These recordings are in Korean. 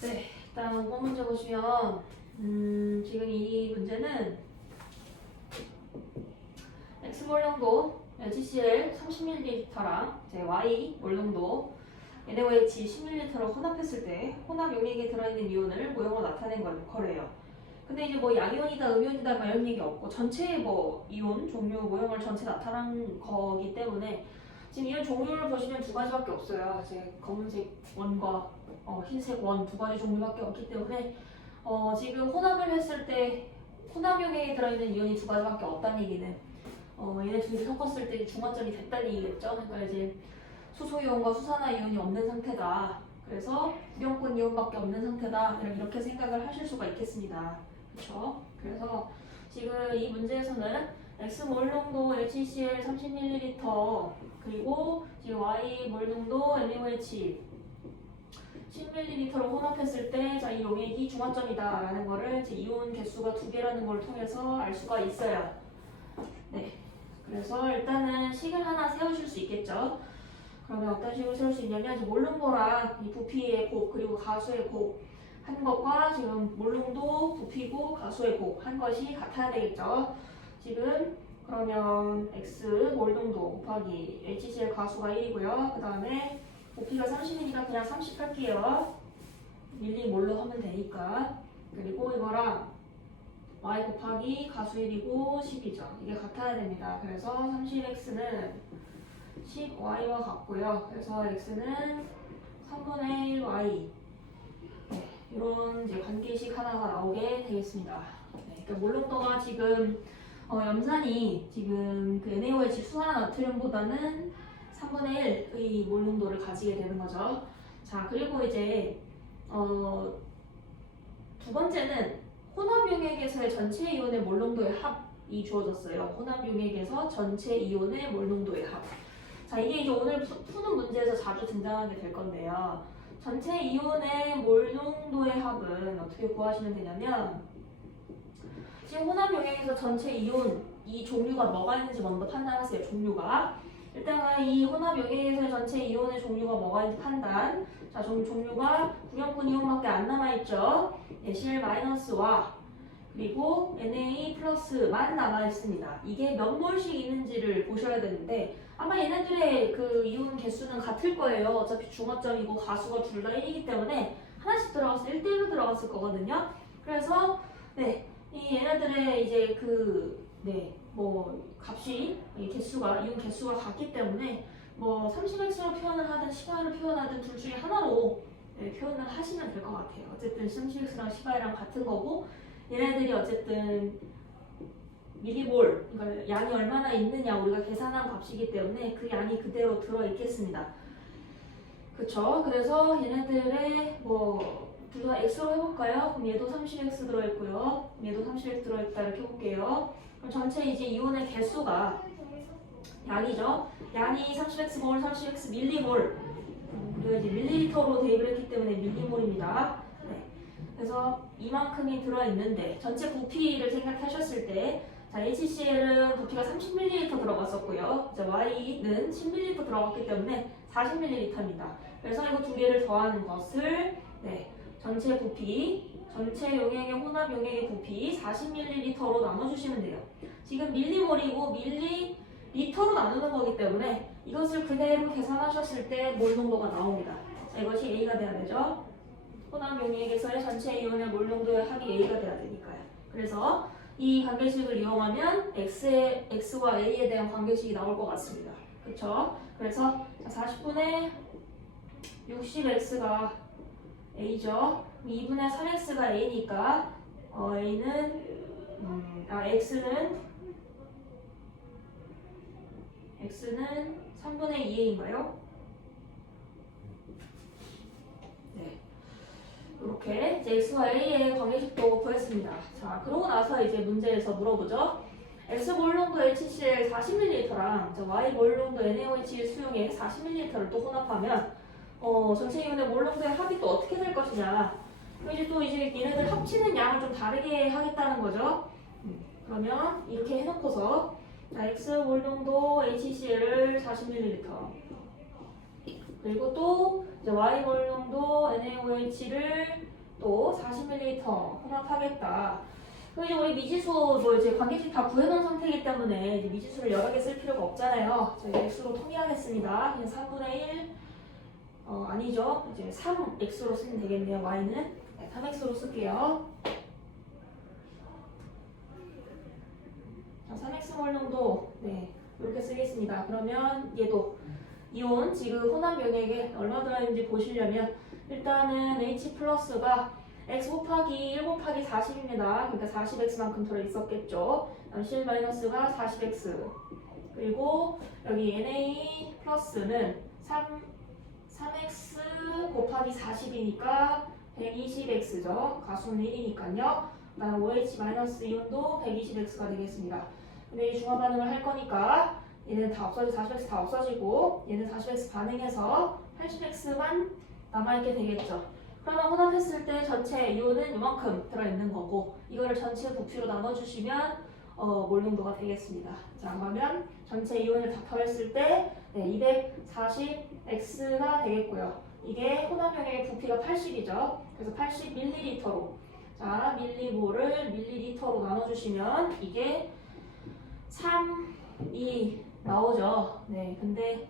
네, 일단 5번 문제 보시면 지금 이 문제는 X 몰농도 HCl 30ml랑 Y 몰농도 NaOH 10ml를 혼합했을 때 혼합 용액에 들어있는 이온을 모형으로 나타낸 거래요. 근데 이제 뭐 양이온이다, 음이온이다 막 이런 얘기 없고 전체 뭐 이온 종류 모형을 전체 나타난 거기 때문에 지금 이온 종류를 보시면 두 가지밖에 없어요. 이제 검은색 원과 흰색 원 두 가지 종류밖에 없기 때문에 지금 혼합을 했을 때 혼합 용액에 들어있는 이온이 두 가지밖에 없다는 얘기는 얘네 둘이 섞었을 때 중화점이 됐다는 얘기겠죠. 그러니까 이제 수소이온과 수산화이온이 없는 상태다. 그래서 무경권 이온밖에 없는 상태다. 이렇게 생각을 하실 수가 있겠습니다. 그렇죠? 그래서 지금 이 문제에서는 X 몰농도 HCl 30ml 그리고 지금 Y 몰농도 NaOH 10ml로 혼합했을 때 이 용액이 중화점이다 라는 거를 이제 이온 개수가 두 개라는 걸 통해서 알 수가 있어요. 네. 그래서 일단은 식을 하나 세우실 수 있겠죠. 그러면 어떤 식으로 세울 수 있냐면 이제 몰농도랑 이 부피의 곱 그리고 가수의 곱 한 것과 지금 몰농도 부피고 가수의 곱 한 것이 같아야 되겠죠. 지금 그러면 X 몰농도 곱하기 HCl 가수가 1이고요. 그 다음에 부피가 30이니까 그냥 30 할게요. 밀리몰로 하면 되니까. 그리고 이거랑 y 곱하기 가수 1이고 10이죠. 이게 같아야 됩니다. 그래서 30x는 10y와 같고요. 그래서 x는 3분의 1 y. 네, 이런 이제 관계식 하나가 나오게 되겠습니다. 네, 그러니까 몰농도가 지금 염산이 지금 그 NaOH 수산화나트륨보다는 3분의 1의 몰농도를 가지게 되는 거죠. 자, 그리고 이제 두 번째는 혼합 용액에서의 전체 이온의 몰농도의 합이 주어졌어요. 혼합 용액에서 전체 이온의 몰농도의 합. 자, 이게 이제 오늘 푸는 문제에서 자주 등장하게 될 건데요. 전체 이온의 몰농도의 합은 어떻게 구하시면 되냐면 지금 혼합 용액에서 전체 이온 이 종류가 뭐가 있는지 먼저 판단하세요. 종류가. 일단은 이 혼합 용액에서의 전체 이온의 종류가 뭐가 있는지 판단. 자, 종류가 구경권 이온밖에 안 남아있죠. Cl-와 그리고 Na+만 남아있습니다. 이게 몇 몰씩 있는지를 보셔야 되는데 아마 얘네들의 그 이온 개수는 같을 거예요. 어차피 중화점이고 가수가 둘 다 1이기 때문에 하나씩 들어가서 1대1로 들어갔을 거거든요. 그래서 네, 이 얘네들의 이제 뭐 값이 개수가 이온 개수가 같기 때문에 뭐 30x로 표현을 하든 10y로 표현하든 둘 중에 하나로 표현을 하시면 될 것 같아요. 어쨌든 30x랑 10y랑 같은 거고 얘네들이 어쨌든 밀리몰, 그러니까 양이 얼마나 있느냐 우리가 계산한 값이기 때문에 그 양이 그대로 들어있겠습니다. 그쵸? 그래서 얘네들의 둘 다 x로 해볼까요? 그럼 얘도 30x 들어있고요. 얘도 30x 들어있다 이렇게 해볼게요. 그럼 전체 이제 이온의 개수가 양이죠. 양이 30x 몰, 30x 밀리몰. 우리가 이제 밀리리터로 대입을 했기 때문에 밀리몰입니다. 네. 그래서 이만큼이 들어있는데 전체 부피를 생각하셨을 때 자, HCl은 부피가 30ml 들어갔었고요. 이제 Y는 10ml 들어갔기 때문에 40ml입니다. 그래서 이거 두 개를 더하는 것을 전체 부피, 전체 용액의 혼합 용액의 부피 40ml로 나눠주시면 돼요. 지금 밀리몰이고 밀리리터로 나누는 거기 때문에 이것을 그대로 계산하셨을 때 몰농도가 나옵니다. 자, 이것이 A가 돼야 되죠. 혼합 용액에서의 전체 이온의 몰농도의 합이 A가 돼야 되니까요. 그래서 이 관계식을 이용하면 X와 A에 대한 관계식이 나올 것 같습니다. 그쵸? 그래서 40분의 60X가 A죠. 2분의 3X가 A니까 X는 3분의 2A인가요? 네. 이렇게 이제 X와 A의 관계식도 구했습니다. 자, 그러고 나서 이제 문제에서 물어보죠. X 몰농도 HCl 40ml랑 Y 몰농도 NaOH 수용액 40ml를 또 혼합하면 전체 이온의 몰농도의 합이 또 어떻게 될 것이냐. 그럼 이제 얘네들 합치는 양을 좀 다르게 하겠다는 거죠. 그러면 이렇게 해놓고서 자, X 몰농도 HCl 40ml 그리고 또 이제 Y 몰농도 NaOH를 또 40ml 혼합하겠다. 그럼 이제 우리 미지수 뭐 이제 관계식 다 구해놓은 상태이기 때문에 이제 미지수를 여러 개 쓸 필요가 없잖아요. 저희 x로 통일하겠습니다. 그냥 3분의 1 아니죠. 이제 3x로 쓰면 되겠네요. y는 네, 3x로 쓸게요. 자, 3x 몰농도 네 이렇게 쓰겠습니다. 그러면 얘도 이온 지금 혼합 용액에 얼마 들어있는지 보시려면 일단은 H 플러스가 x 곱하기 1 곱하기 40입니다. 그러니까 40x만큼 들어있었겠죠. 그다음 C 마이너스가 40x 그리고 여기 Na 플러스는 3x 곱하기 40이니까 120x죠. 가수는 1이니까요. 그다음 OH 마이너스 이온도 120x가 되겠습니다. 근데 이 중화 반응을 할 거니까 얘는 다 없어지고 40x 다 없어지고 얘는 40x 반응해서 80x만 남아있게 되겠죠. 그러면 혼합했을 때 전체 이온은 이만큼 들어있는 거고 이거를 전체 부피로 나눠주시면 몰농도가 되겠습니다. 자 그러면 전체 이온을 다 더했을 때 240x가 되겠고요. 이게 혼합용액의 부피가 80이죠. 그래서 80ml로 자 밀리몰을 밀리리터로 나눠주시면 이게 3이 나오죠. 네, 근데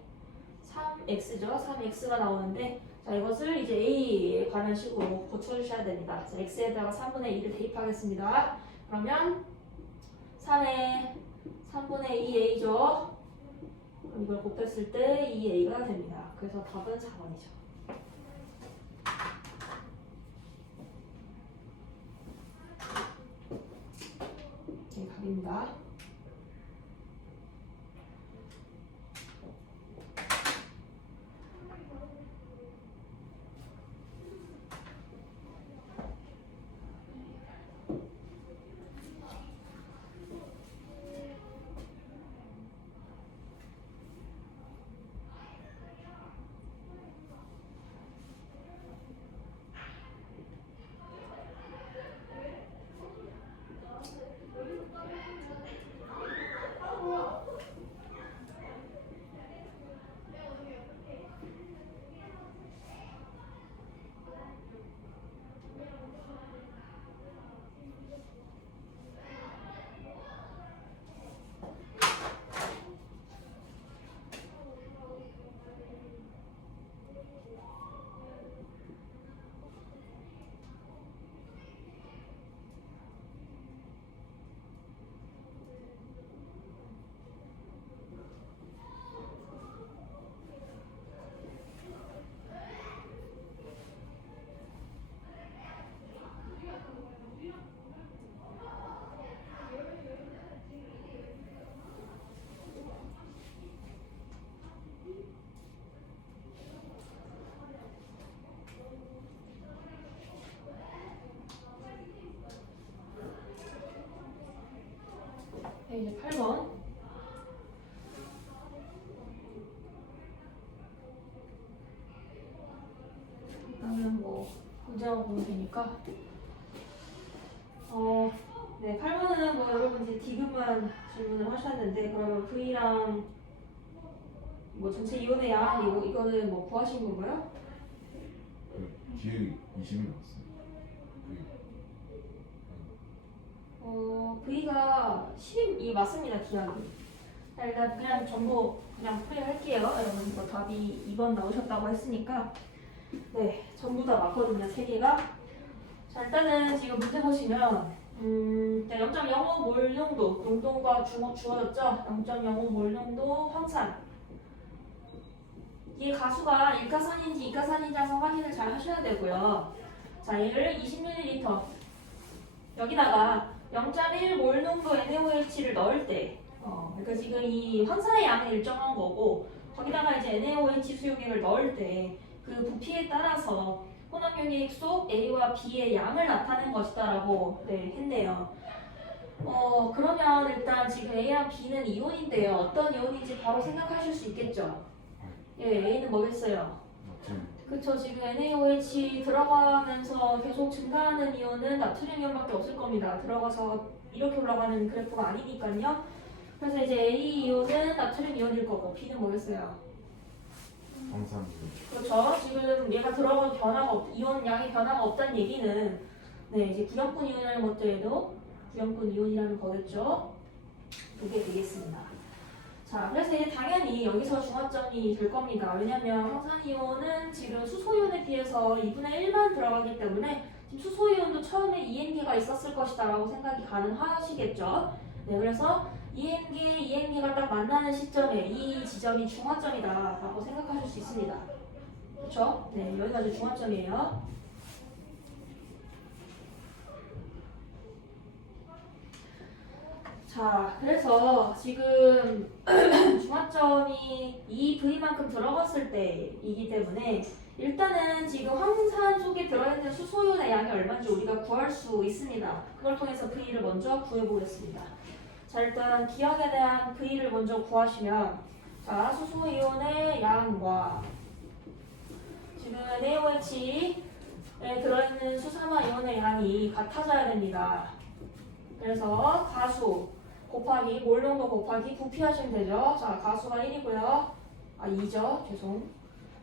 3x죠. 3x가 나오는데 자 이것을 이제 a에 관한 식으로 고쳐주셔야 됩니다. 자, x에다가 3분의 2를 대입하겠습니다. 그러면 3에 3분의 2a죠. 그럼 이걸 곱했을 때 2a가 됩니다. 그래서 답은 4번이죠. 네, 답입니다. 네, 이제 8번. 그러면 뭐 문제만 보면 되니까. 네, 8번은 뭐 여러분 이제 디귿만 질문을 하셨는데 그러면 V랑 뭐 전체 이온의 양 이거는 뭐 구하신 건가요? 그 뒤에 20이 나왔어요. V가 10이 맞습니다. 기하기. 자, 일단 그냥 전부 그냥 풀이할게요. 여러분 이거 답이 2번 나오셨다고 했으니까 네, 전부 다 맞거든요. 3개가. 자, 일단은 지금 문제 보시면 0.05몰 농도, 농도가 주어졌죠? 0.05몰 농도 황산. 이 가수가 일가산인지 이가산인지 항상 확인을 잘 하셔야 되고요. 자, 얘를 20ml 여기다가 0.1몰 농도 NaOH를 넣을 때 그러니까 지금 이 황산의 양은 일정한 거고 거기다가 이제 NaOH 수용액을 넣을 때 그 부피에 따라서 혼합용액 속 A와 B의 양을 나타낸 것이다라고 네, 했네요. 그러면 일단 지금 A랑 B는 이온인데요. 어떤 이온인지 바로 생각하실 수 있겠죠? 예, A는 뭐겠어요? 그쵸, 지금 NaOH 들어가면서 계속 증가하는 이온은 나트륨 이온밖에 없을 겁니다. 들어가서 이렇게 올라가는 그래프가 아니니까요. 그래서 이제 A 이온은 나트륨 이온일 거고 B는 뭐겠어요? 황산 그렇죠. 지금 얘가 들어간 변화가 이온 양의 변화가 없다는 얘기는 네 이제 구형분 이온이라는 것들에도 구형분 이온이라는 거겠죠. 이게 되겠습니다. 자, 그래서 이제 당연히 여기서 중화점이 될 겁니다. 왜냐면 황산이온은 지금 수소이온에 비해서 2분의 1만 들어가기 때문에 지금 수소이온도 처음에 EN계가 있었을 것이다 라고 생각이 가능하시겠죠. 네, 그래서 EN계가 딱 만나는 시점에 이 지점이 중화점이다 라고 생각하실 수 있습니다. 그렇죠? 네, 여기가 이제 중화점이에요. 자, 그래서 지금 중화점이 이 V만큼 들어갔을 때이기 때문에 일단은 지금 황산 속에 들어있는 수소이온의 양이 얼마인지 우리가 구할 수 있습니다. 그걸 통해서 V를 먼저 구해보겠습니다. 자, 일단 기억에 대한 V를 먼저 구하시면 자, 수소이온의 양과 지금 NaOH에 들어있는 수산화이온의 양이 같아져야 됩니다. 그래서 가수 곱하기 몰농도 곱하기 부피 하시면 되죠. 자, 가수가 1이고요. 2죠. 죄송.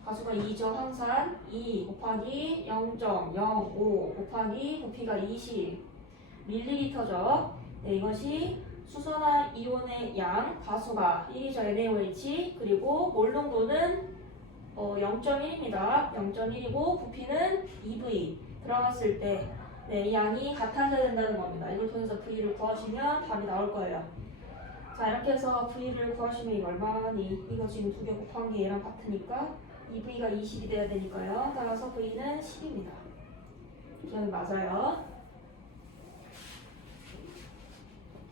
가수가 2죠. 항산 2 곱하기 0.05 곱하기 부피가 20 밀리리터죠. 네, 이것이 수소나 이온의 양, 가수가 1이죠. NaOH. 그리고 몰농도는 0.1입니다. 0.1이고 부피는 2V 들어갔을 때 네, 이 양이 같아져야 된다는 겁니다. 이걸 통해서 V를 구하시면 답이 나올 거예요. 자, 이렇게 해서 V를 구하시면 이거 얼마니? 이거 지금 2개 곱한 게 얘랑 같으니까 2V가 20이 돼야 되니까요. 따라서 V는 10입니다. 기억이 맞아요.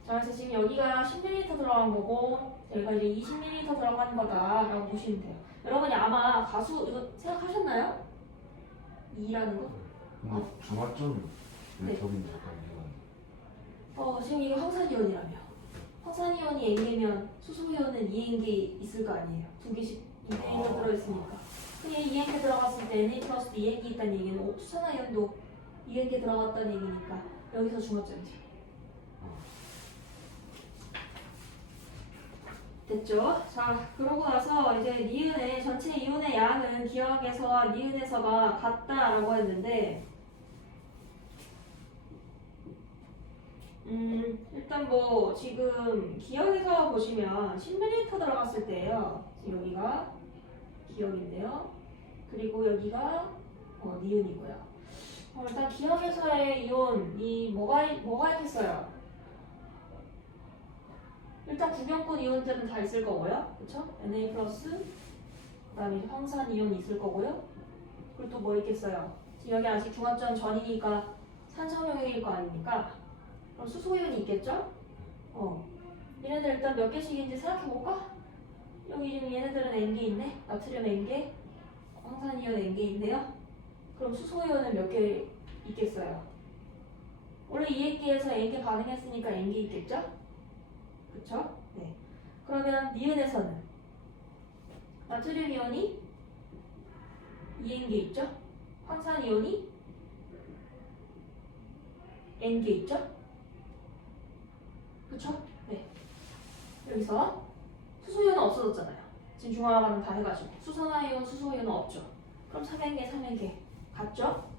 자, 그래서 지금 여기가 10ml 들어간 거고 여기가 이제 20ml 들어가는 거다라고 보시면 돼요. 여러분이 아마 가수 이거 생각하셨나요? 2라는 거? 근데 중화점이 왜 네. 저긴지 약간 이해가 안 돼. 지금 이거 황산이온이라며. 황산이온이 N개면 수소이온은 2N개 있을 거 아니에요. 두 개씩 2N개 들어있으니까. 근데 2N개 들어갔을 때 Na 플러스 2N개 있다는 얘기는 수산화이온도 2N개 들어갔다는 얘기니까 여기서 중화점이죠. 됐죠? 자, 그러고 나서 이제 니은의 전체 이온의 양은 기억에서와 니은에서가 같다라고 했는데 일단 뭐 지금 기억에서 보시면 10ml 들어갔을 때예요. 지금 여기가 기억인데요. 그리고 여기가 니은이고요. 일단 기억에서의 이온이 뭐가 있겠어요? 일단 구경권 이온들은 다 있을 거고요. 그쵸? Na 플러스 그 다음에 황산 이온이 있을 거고요. 그리고 또 뭐 있겠어요? 지금 여기 아직 중화점 전이니까 산성용액일 거 아닙니까? 그럼 수소이온이 있겠죠? 얘네들 일단 몇 개씩인지 생각해볼까? 여기 지금 얘네들은 N개 있네? 나트륨 N개, 황산이온 N개 있네요? 그럼 수소이온은 몇 개 있겠어요? 원래 2N개에서 N개 반응했으니까 N개 있겠죠? 그쵸? 네. 그러면 니은에서는 나트륨 이온이 2N개 있죠? 황산 이온이 N개 있죠? 그쵸? 네. 여기서 수소이온은 없어졌잖아요. 지금 중화화 반응 다 해가지고 수산화이온, 수소이온은 없죠. 그럼 3N개, 3N개 같죠?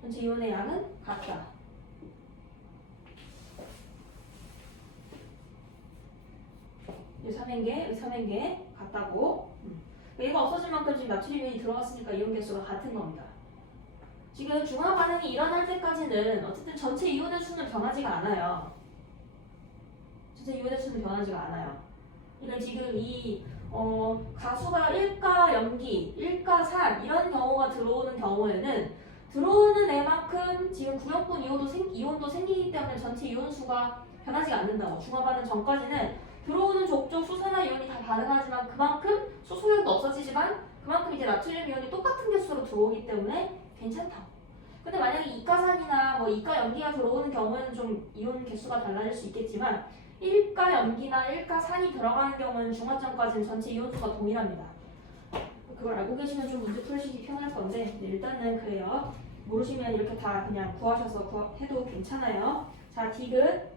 전체 이온의 양은 같다. 이 3N개, 이 3N개 같다고. 얘가 없어질 만큼 지금 나트륨 이온이 들어갔으니까 이온 개수가 같은 겁니다. 지금 중화 반응이 일어날 때까지는 어쨌든 전체 이온의 수는 변하지가 않아요. 전체 이온의 수는 변하지가 않아요. 그러니까 지금 이 가수가 1가 염기, 1가 산 이런 경우가 들어오는 경우에는 들어오는 애만큼 지금 구형분 이온도 생기기 때문에 전체 이온 수가 변하지 않는다고. 중화 반응 전까지는 들어오는 족족 수산화 이온이 다 반응하지만 그만큼 수소이온도 없어지지만 그만큼 이제 나트륨 이온이 똑같은 개수로 들어오기 때문에 괜찮다. 근데 만약에 이가산이나 뭐 이가염기가 들어오는 경우에는 좀 이온 개수가 달라질 수 있겠지만 1가염기나 1가산이 들어가는 경우는 중화점까지는 전체 이온수가 동일합니다. 그걸 알고 계시면 좀 문제 풀시기 편할 건데 일단은 그래요. 모르시면 이렇게 다 그냥 구하셔서 해도 괜찮아요. 자, 디귿.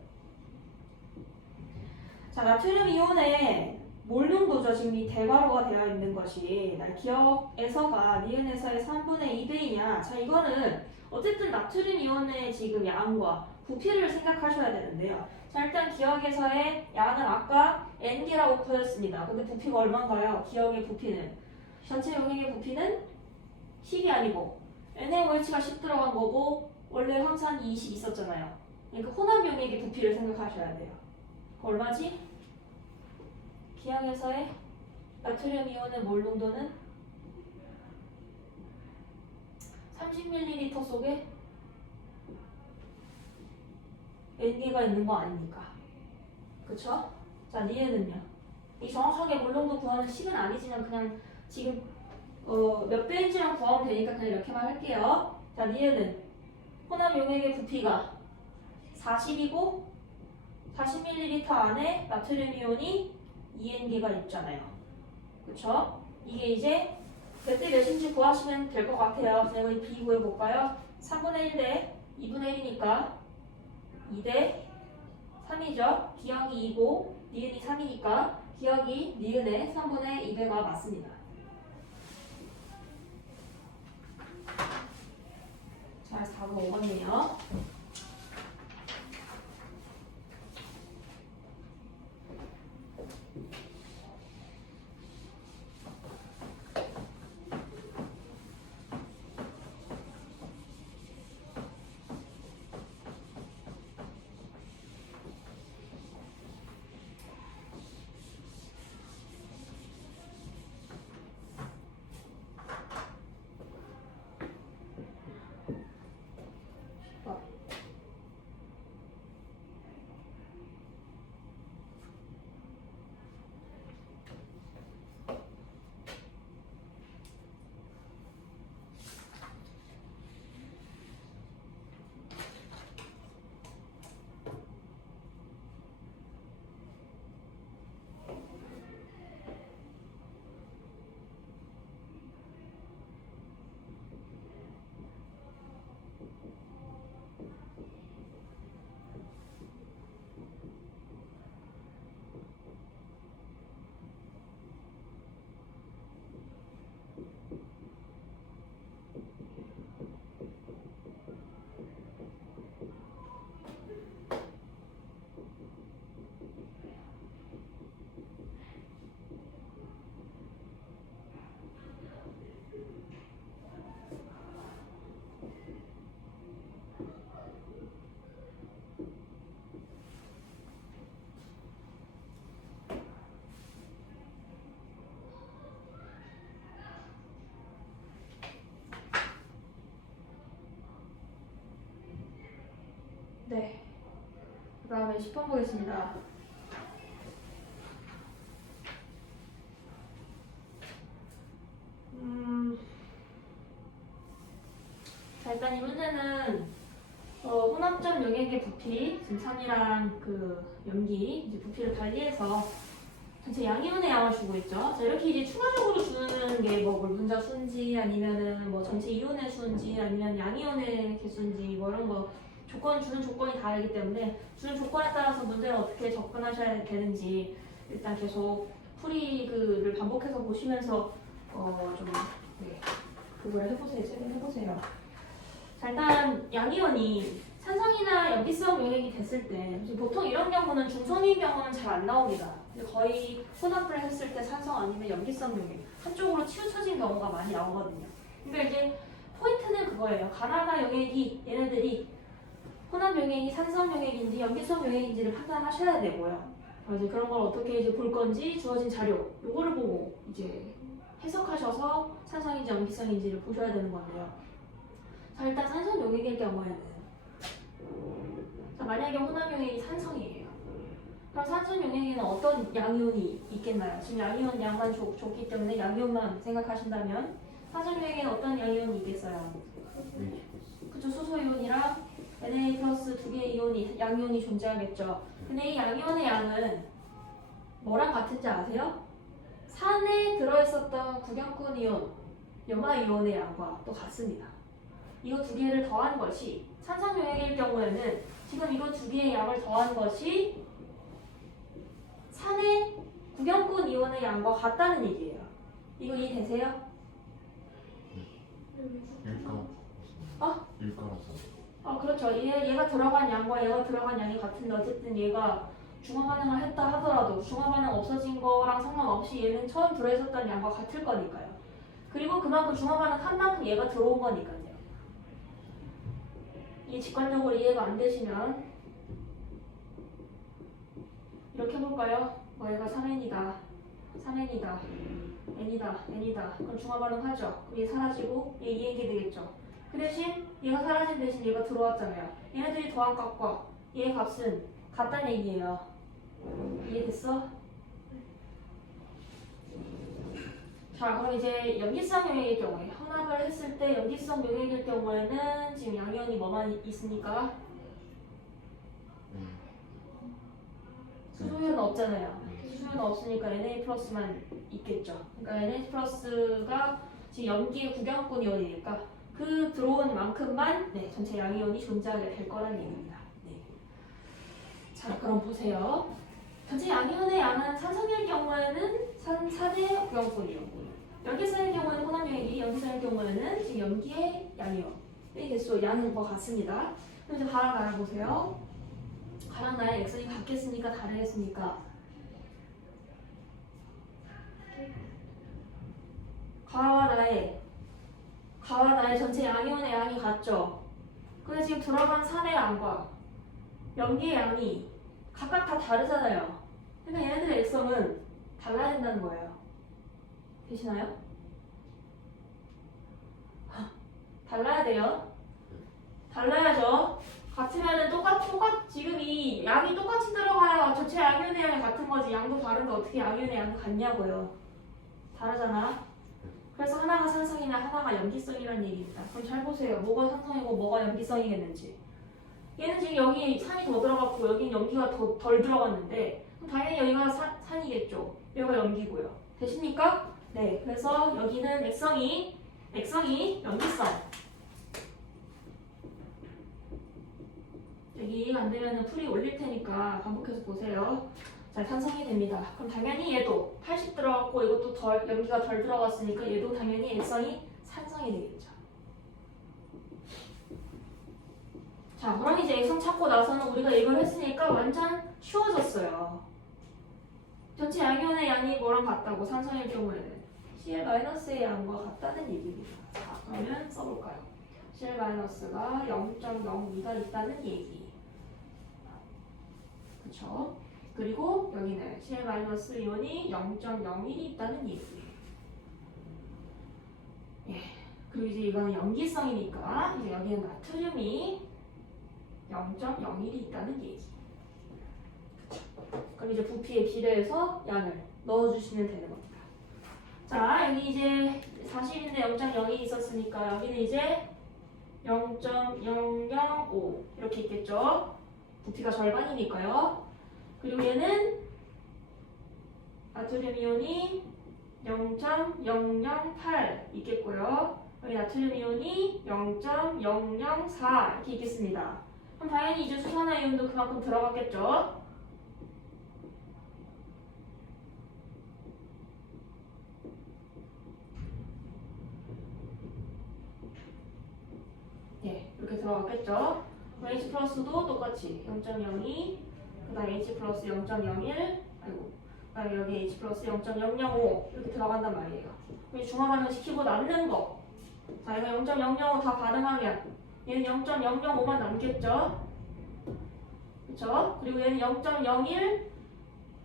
자, 나트륨 이온에 몰농도 조직 및 대괄호가 되어 있는 것이 기억에서가 니은에서의 3분의 2배이냐. 자, 이거는 어쨌든 나트륨 이온의 지금 양과 부피를 생각하셔야 되는데요. 자, 일단 기억에서의 양은 아까 N개라고 보였습니다. 근데 부피가 얼마인가요? 기억의 부피는 전체 용액의 부피는 10이 아니고 NaOH가 10 들어간 거고 원래 황산이 20 있었잖아요. 그러니까 혼합 용액의 부피를 생각하셔야 돼요. 얼마지? 기억에서의 나트륨 이온의 몰 농도는 30ml 속에 N개가 있는 거 아닙니까? 그쵸? 자, 니은은요? 이 정확하게 몰 농도 구하는 식은 아니지만 그냥 지금 몇 배인지만 구하면 되니까 그냥 이렇게만 할게요. 자, 니은은 혼합 용액의 부피가 40이고 40ml 안에 나트륨 이온이 2N개가 있잖아요. 그쵸? 이게 이제 몇 대 몇인지 구하시면 될 것 같아요. 제가 이 비구해볼까요? 3분의 1대 2분의 1이니까 2대 3이죠. 기억이 2고 니은이 3이니까 기억이 니은의 3분의 2배가 맞습니다. 자, 4번 5번이에요. 네. 그 다음에 10번 보겠습니다. 자, 일단 이 문제는 혼합점 용액의 부피, 지금 산이랑 그 염기 이제 부피를 달리해서 전체 양이온의 양을 주고 있죠. 자, 이렇게 이제 추가적으로 주는 게 뭐 물분자 수인지 아니면은 뭐 전체 이온의 수인지 아니면 양이온의 개수인지 뭐 이런 거 주는 조건이 다르기 때문에 주는 조건에 따라서 문제를 어떻게 접근하셔야 되는지 일단 계속 풀이를 반복해서 보시면서 좀 네, 그걸 해보세요. 해보세요. 자, 일단 양이온이 산성이나 염기성 용액이 됐을 때 보통 이런 경우는 중성인 경우는 잘 안 나옵니다. 거의 혼합을 했을 때 산성 아니면 염기성 용액 한쪽으로 치우쳐진 경우가 많이 나오거든요. 그러니까 이제 포인트는 그거예요. 가나다 용액이 얘네들이 혼합 용액이 산성 용액인지 염기성 용액인지를 판단하셔야 되고요. 이제 그런 걸 어떻게 이제 볼 건지 주어진 자료 요거를 보고 이제 해석하셔서 산성인지 염기성인지를 보셔야 되는 건데요. 자, 일단 산성 용액일 경우에는 자, 만약에 혼합 용액이 산성이에요. 그럼 산성 용액에는 어떤 양이온이 있겠나요? 지금 양이온 양만 줬기 때문에 양이온만 생각하신다면 산성 용액에는 어떤 양이온이 있겠어요? 그쵸, 수소이온이랑 Na 플러스 두 개의 이온이 양이온이 존재하겠죠. 근데 이 양이온의 양은 뭐랑 같은지 아세요? 산에 들어있었던 구경꾼 이온, 염화 이온의 양과 또 같습니다. 이거 두 개를 더한 것이 산성 용액일 경우에는 지금 이거 두 개의 양을 더한 것이 산에 구경꾼 이온의 양과 같다는 얘기예요. 이거 이해되세요? 일가라서. 그렇죠. 얘가 들어간 양과 얘가 들어간 양이 같은데 어쨌든 얘가 중화 반응을 했다 하더라도 중화 반응 없어진 거랑 상관없이 얘는 처음 들어있었던 양과 같을 거니까요. 그리고 그만큼 중화 반응 한 만큼 얘가 들어온 거니까요. 이 직관적으로 이해가 안 되시면 이렇게 해볼까요? 뭐 얘가 3n이다, 3n이다, n이다. 그럼 중화 반응하죠. 그럼 얘 사라지고 얘 2n게 되겠죠. 그 대신 얘가 사라진 대신 얘가 들어왔잖아요. 얘네들이 더한 값과 얘의 값은 같다는 얘기예요. 이해됐어? 자, 그럼 이제 염기성 용액일 경우에 혼합을 했을 때 염기성 용액일 경우에는 지금 양이온이 뭐만 있습니까? 수소연은 없잖아요. 수소연은 없으니까 Na 플러스만 있겠죠. 그러니까 Na 플러스가 지금 염기의 구경꾼 이온이니까 그 들어온 만큼만 전체 양이온이 존재하게 될 거란 얘기입니다. 네. 자, 그럼 보세요. 전체 양이온의 양은 산성일 경우에는 4대 구경꾼 이온. 염기성일 경우에는 혼합용액이, 염기성일 경우에는 지금 염기의 양이온. 이 개수 양은 뭐 같습니다. 그럼 이제 가랑 나눠 보세요. 가랑 나의 액션이 같겠습니까? 다르겠습니까? 가와 나의 전체 양이온의 양이 같죠? 근데 지금 들어간 산의 양과 염기의 양이 각각 다 다르잖아요. 그러니까 얘네들의 액성은 달라야 된다는 거예요. 되시나요? 달라야 돼요. 달라야죠. 같으면은 지금 이 양이 똑같이 들어가야 전체 양이온의 양이 같은 거지. 양도 다른데 어떻게 양이온의 양이 같냐고요. 다르잖아. 그래서 하나가 산성이나 하나가 염기성이라는 얘기입니다. 그럼 잘 보세요. 뭐가 산성이고 뭐가 염기성이겠는지. 얘는 지금 여기 산이 더 들어갔고 여기는 염기가 덜 들어갔는데 그럼 당연히 여기가 산이겠죠. 여기가 염기고요. 되십니까? 네. 그래서 여기는 액성이 염기성. 여기 이해가 안 되면 풀이 올릴 테니까 반복해서 보세요. 자, 산성이 됩니다. 그럼 당연히 얘도 80 들어갔고 이것도 염기가 덜 들어갔으니까 얘도 당연히 액성이 산성이 되겠죠. 자, 그럼 이제 액성 찾고 나서는 우리가 이걸 했으니까 완전 쉬워졌어요. 전체 양이온의 양이 뭐랑 같다고 산성일 경우에는 Cl-의 양과 같다는 얘기입니다. 자, 그러면 써볼까요? Cl-가 0.02가 있다는 얘기. 그쵸? 그리고 여기는 Cl-이온이 0.01이 있다는 얘기. 예. 그리고 이제 이거는 염기성이니까 이제 여기는 나트륨이 0.01이 있다는 얘기. 그쵸? 그럼 이제 부피에 비례해서 양을 넣어주시면 되는 겁니다. 자, 여기 이제 40인데 0.02 있었으니까 여기는 이제 0.005 이렇게 있겠죠? 부피가 절반이니까요. 그리고 얘는 나트륨 이온이 0.008 있겠고요. 여기 나트륨 이온이 0.004 이렇게 있겠습니다. 그럼 당연히 이제 수산화 이온도 그만큼 들어갔겠죠? 네, 이렇게 들어갔겠죠? H 플러스도 똑같이 0.02, 그 다음에 H 플러스 0.01, 그 다음에 여기 H 플러스 0.005 이렇게 들어간단 말이에요. 여기 중화 반응 시키고 남는 거. 자, 이거 0.005 다 반응하면 얘는 0.005만 남겠죠? 그쵸? 그리고 얘는 0.01,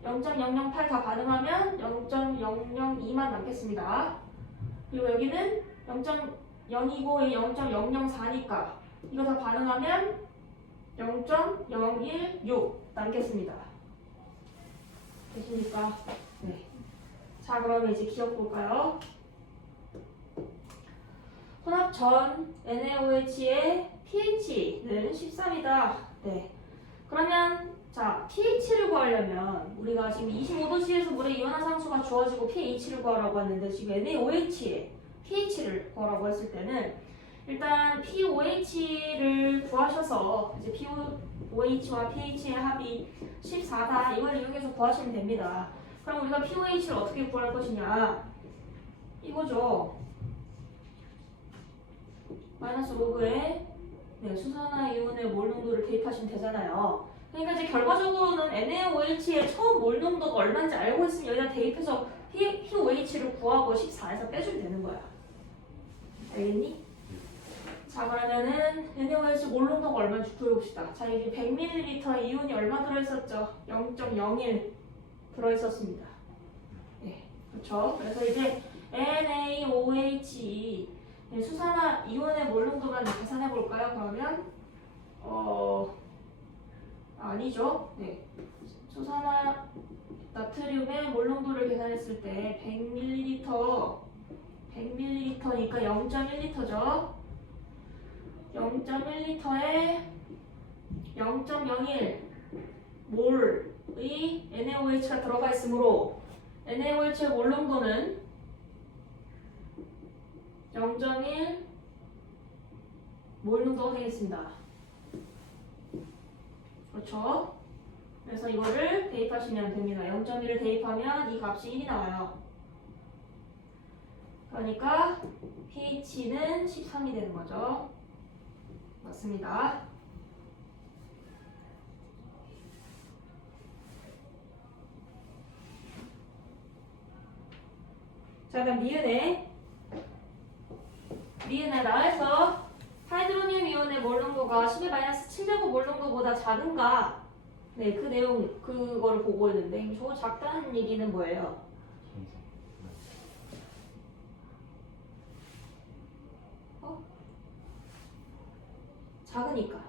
0.008 다 반응하면 0.002만 남겠습니다. 그리고 여기는 0.020이 0.004니까 이거 다 반응하면 0.016 남겠습니다. 되십니까? 네. 자, 그러면 이제 기억 볼까요? 혼합 전 NaOH의 pH는 13이다. 네. 그러면 자, pH를 구하려면 우리가 지금 25도씨에서 물의 이온화상수가 주어지고 pH를 구하라고 했는데 지금 NaOH의 pH를 구하라고 했을 때는 일단 pOH를 구하셔서 이제 pOH와 pH의 합이 14다 이걸 이용해서 구하시면 됩니다. 그럼 우리가 pOH를 어떻게 구할 것이냐? 이거죠. 마이너스 로그에 수산화 이온의 몰 농도를 대입하시면 되잖아요. 그러니까 이제 결과적으로는 NaOH의 처음 몰 농도가 얼마인지 알고 있으면 여기다 대입해서 pOH를 구하고 14에서 빼주면 되는 거야. 알겠니? 자, 그러면은 NaOH 몰 농도가 얼마인지 구해봅시다. 자, 여기 100ml 이온이 얼마 들어있었죠? 0.01 들어있었습니다. 네, 그렇죠. 그래서 이제 NaOH 수산화 이온의 몰 농도만 계산해 볼까요? 그러면 아니죠. 네, 수산화 나트륨의 몰 농도를 계산했을 때 100ml니까 0.1L죠. 0.1L에 0.01 몰의 NaOH가 들어가 있으므로 NaOH의 몰 농도는 0.1 몰 농도가 되겠습니다. 그렇죠? 그래서 이거를 대입하시면 됩니다. 0.1을 대입하면 이 값이 1이 나와요. 그러니까 pH는 13이 되는 거죠. 맞습니다. 자, 그럼 니은에 나에서 하이드로늄 이온의 몰 농도가 10-7제곱 몰 농도보다 작은가? 네, 그 내용 그거를 보고 있는데 저거 작다는 얘기는 뭐예요? 작으니까.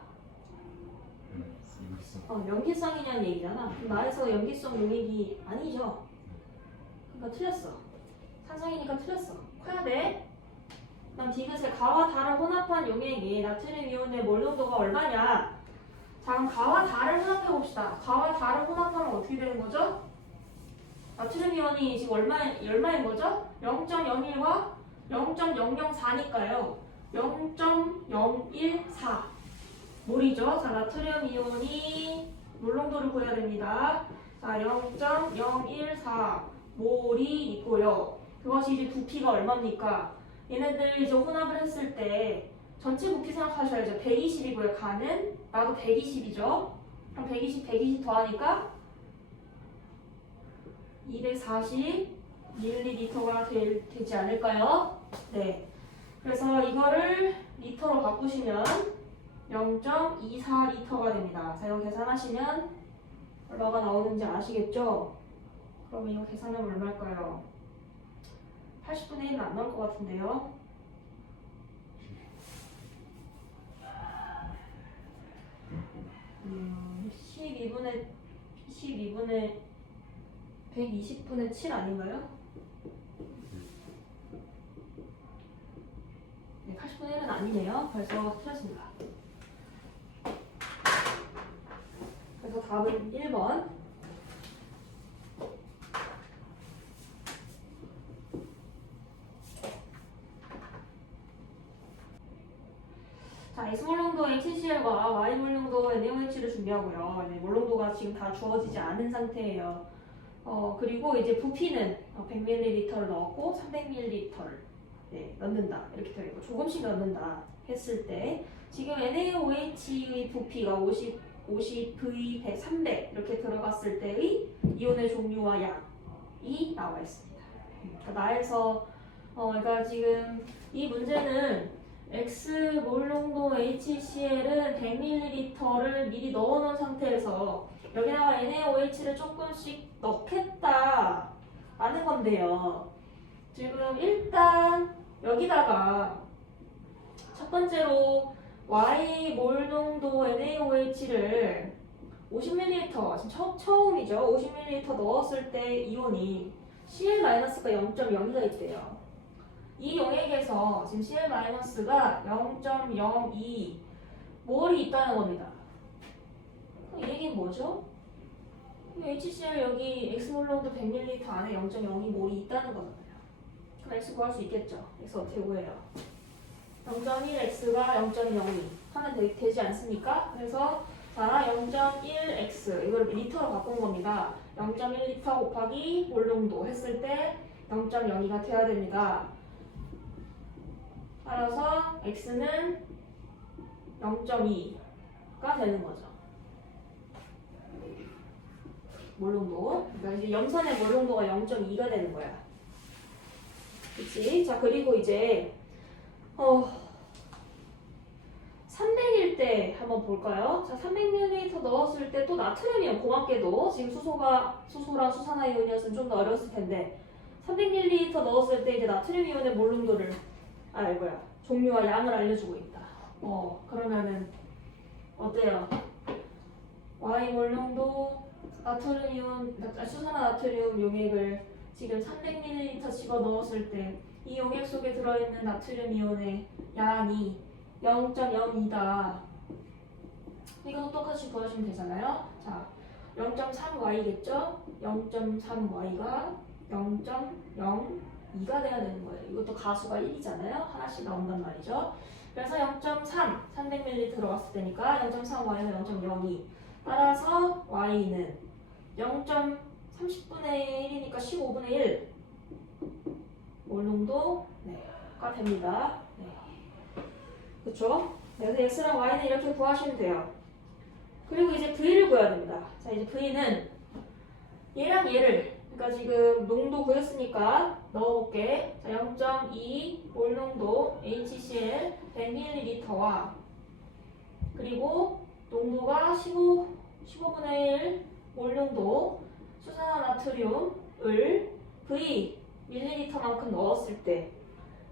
염기성이냐는 얘기잖아. 나에서 염기성 용액이 아니죠. 그러니까 틀렸어. 산성이니까 틀렸어. 커야 돼. 그럼 디귿의 가와 달을 혼합한 용액이 나트륨 이온의 몰 농도가 얼마냐? 자, 그럼 가와 달을 혼합해 봅시다. 가와 달을 혼합하면 어떻게 되는 거죠? 나트륨 이온이 지금 얼마인 거죠? 0.01과 0.004니까요. 0.014 몰이죠. 자, 나트륨 이온이 몰 농도를 구해야 됩니다. 자, 0.014 몰이 있고요. 그것이 이제 부피가 얼마입니까? 얘네들 이제 혼합을 했을 때 전체 부피 생각하셔야죠. 120이고요. 가는 나도 120이죠. 그럼 120 더하니까 240ml가 되지 않을까요? 네. 그래서 이거를 리터로 바꾸시면 0.24리터가 됩니다. 자, 이거 계산하시면 얼마가 나오는지 아시겠죠? 그러면 이거 계산하면 얼마일까요? 80분의 1은 안 나올 것 같은데요. 12분의 120분의 7 아닌가요? 네, 80분의 1은 아니네요. 그래서 틀렸습니다. 그래서 답은 1번. 자, X몰 농도 HCl과 Y몰 농도 NaOH를 준비하고요. 네, 몰 농도가 지금 다 주어지지 않은 상태예요. 그리고 이제 부피는 100ml를 넣었고 300ml를 넣는다. 이렇게 되어 있고 조금씩 넣는다 했을 때 지금 NaOH의 부피가 50V 100, 300 이렇게 들어갔을 때의 이온의 종류와 양이 나와 있습니다. 그러니까 나에서 그러니까 지금 이 문제는 X몰 농도 HCl은 100ml를 미리 넣어놓은 상태에서 여기다가 NaOH를 조금씩 넣겠다 라는 건데요. 지금 일단 여기다가 첫 번째로 Y몰 농도 NaOH를 50ml, 지금 처음이죠. 50ml 넣었을 때 이온이 Cl-가 0.02가 있대요. 이 용액에서 지금 Cl-가 0.02 몰이 있다는 겁니다. 이 얘기는 뭐죠? HCl 여기 X몰 농도 100ml 안에 0.02 몰이 있다는 거잖아요. 그럼 X 구할 수 있겠죠? X 어떻게 구해요? 0.1X가 0.02 하면 되지 않습니까? 그래서 자 0.1X 이걸 리터로 바꾼 겁니다. 0.1L 곱하기 몰농도 했을 때 0.02가 돼야 됩니다. 따라서 x는 0.2가 되는 거죠. 몰농도. 그러니까 이제 염산의 몰농도가 0.2가 되는 거야. 그치? 자, 그리고 이제 300일 때 한번 볼까요? 자, 300ml 넣었을 때 또 나트륨이요. 고맙게도 지금 수소랑 수산화이온이었으면 좀 더 어려웠을 텐데 300ml 넣었을 때 이제 나트륨 이온의 몰농도를 종류와 양을 알려주고 있다. 그러면은 어때요? Y 몰농도 나트륨 이온, 수산화 나트륨 용액을 지금 300ml 집어 넣었을 때 이 용액 속에 들어있는 나트륨 이온의 양이 0.02다. 이것도 똑같이 구하시면 되잖아요. 자, 0.3y겠죠? 0.3y가 0.02가 돼야 되는 거예요. 이것도 가수가 1이잖아요. 하나씩 나온단 말이죠. 그래서 0.3, 300ml 들어갔을 때니까 0.3y는 0.02. 따라서 y는 0.30분의 1이니까 15분의 1 몰농도가 됩니다. 네. 그쵸? 그래서 x랑 y는 이렇게 구하시면 돼요. 그리고 이제 v를 구해야 됩니다. 자, 이제 v는 얘랑 얘를, 그러니까 지금 농도 구했으니까 넣어볼게. 자, 0.2 몰농도 HCl 100ml와 그리고 농도가 15분의 1 몰농도 수산화 나트륨을 v 밀리리터만큼 넣었을 때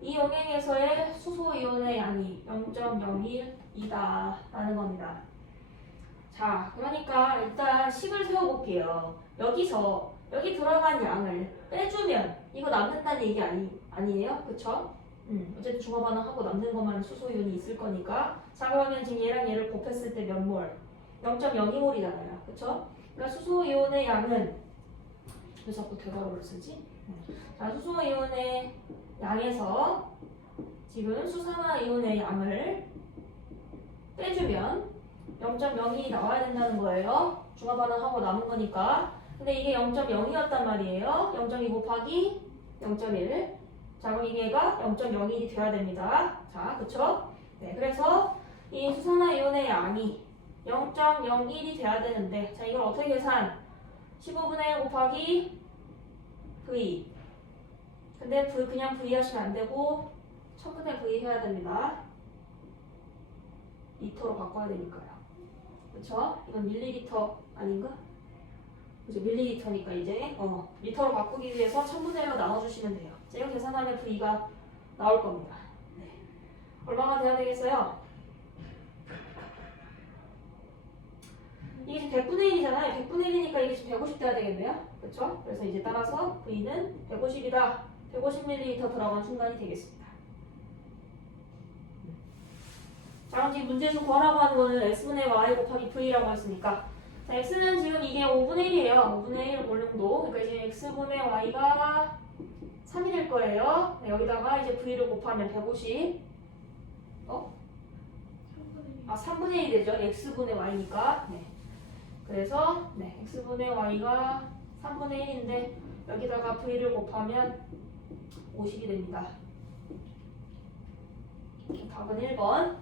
이 용액에서의 수소 이온의 양이 0.01이다 라는 겁니다. 자, 그러니까 일단 식을 세워볼게요. 여기 들어간 양을 빼주면 이거 남는다는 얘기 아니에요? 그쵸? 어쨌든 중화 반응하고 남는 것만 수소 이온이 있을 거니까. 자, 그러면 지금 얘랑 얘를 곱했을 때 몇 몰? 0.02몰이잖아요. 그쵸? 그러니까 수소 이온의 양은 왜 자꾸 대괄호를 쓰지? 자, 수소 이온의 양에서 지금 수산화 이온의 양을 빼주면 0.02 나와야 된다는 거예요. 중화 반응하고 남은 거니까. 근데 이게 0.0이었단 말이에요. 0.2 곱하기 0.1. 자, 그럼 이게가 0.01이 돼야 됩니다. 자, 그쵸? 네, 그래서 이 수산화 이온의 양이 0.01이 돼야 되는데, 자, 이걸 어떻게 계산? 15분의 1 곱하기 V. 근데 그냥 V 하시면 안 되고 1000분의 V 해야 됩니다. 리터로 바꿔야 되니까요. 그쵸? 이건 밀리리터 아닌가? 그죠? 밀리리터니까 이제 리터로 바꾸기 위해서 1000분의 1로 나눠주시면 돼요. 자, 이거 계산하면 V가 나올 겁니다. 네. 얼마가 돼야 되겠어요? 이게 지금 100분의 1이잖아요. 100분의 1이니까 이게 지금 150 돼야 되겠네요. 그쵸? 그래서 이제 따라서 V는 150이다. 150ml 들어간 순간이 되겠습니다. 자, 그럼 지금 문제에서 구하라고 하는 거는 x분의 y 곱하기 v라고 했으니까, 자, x는 지금 이게 5분의 1이에요. 5분의 1 몰농도. 그러니까 이제 x분의 y가 3이 될 거예요. 네, 여기다가 이제 v를 곱하면 150. 3분의 1이 되죠. x분의 y니까. 네. 그래서 x분의 y가 3분의 1인데 여기다가 v를 곱하면 50이 됩니다. 답은 1번.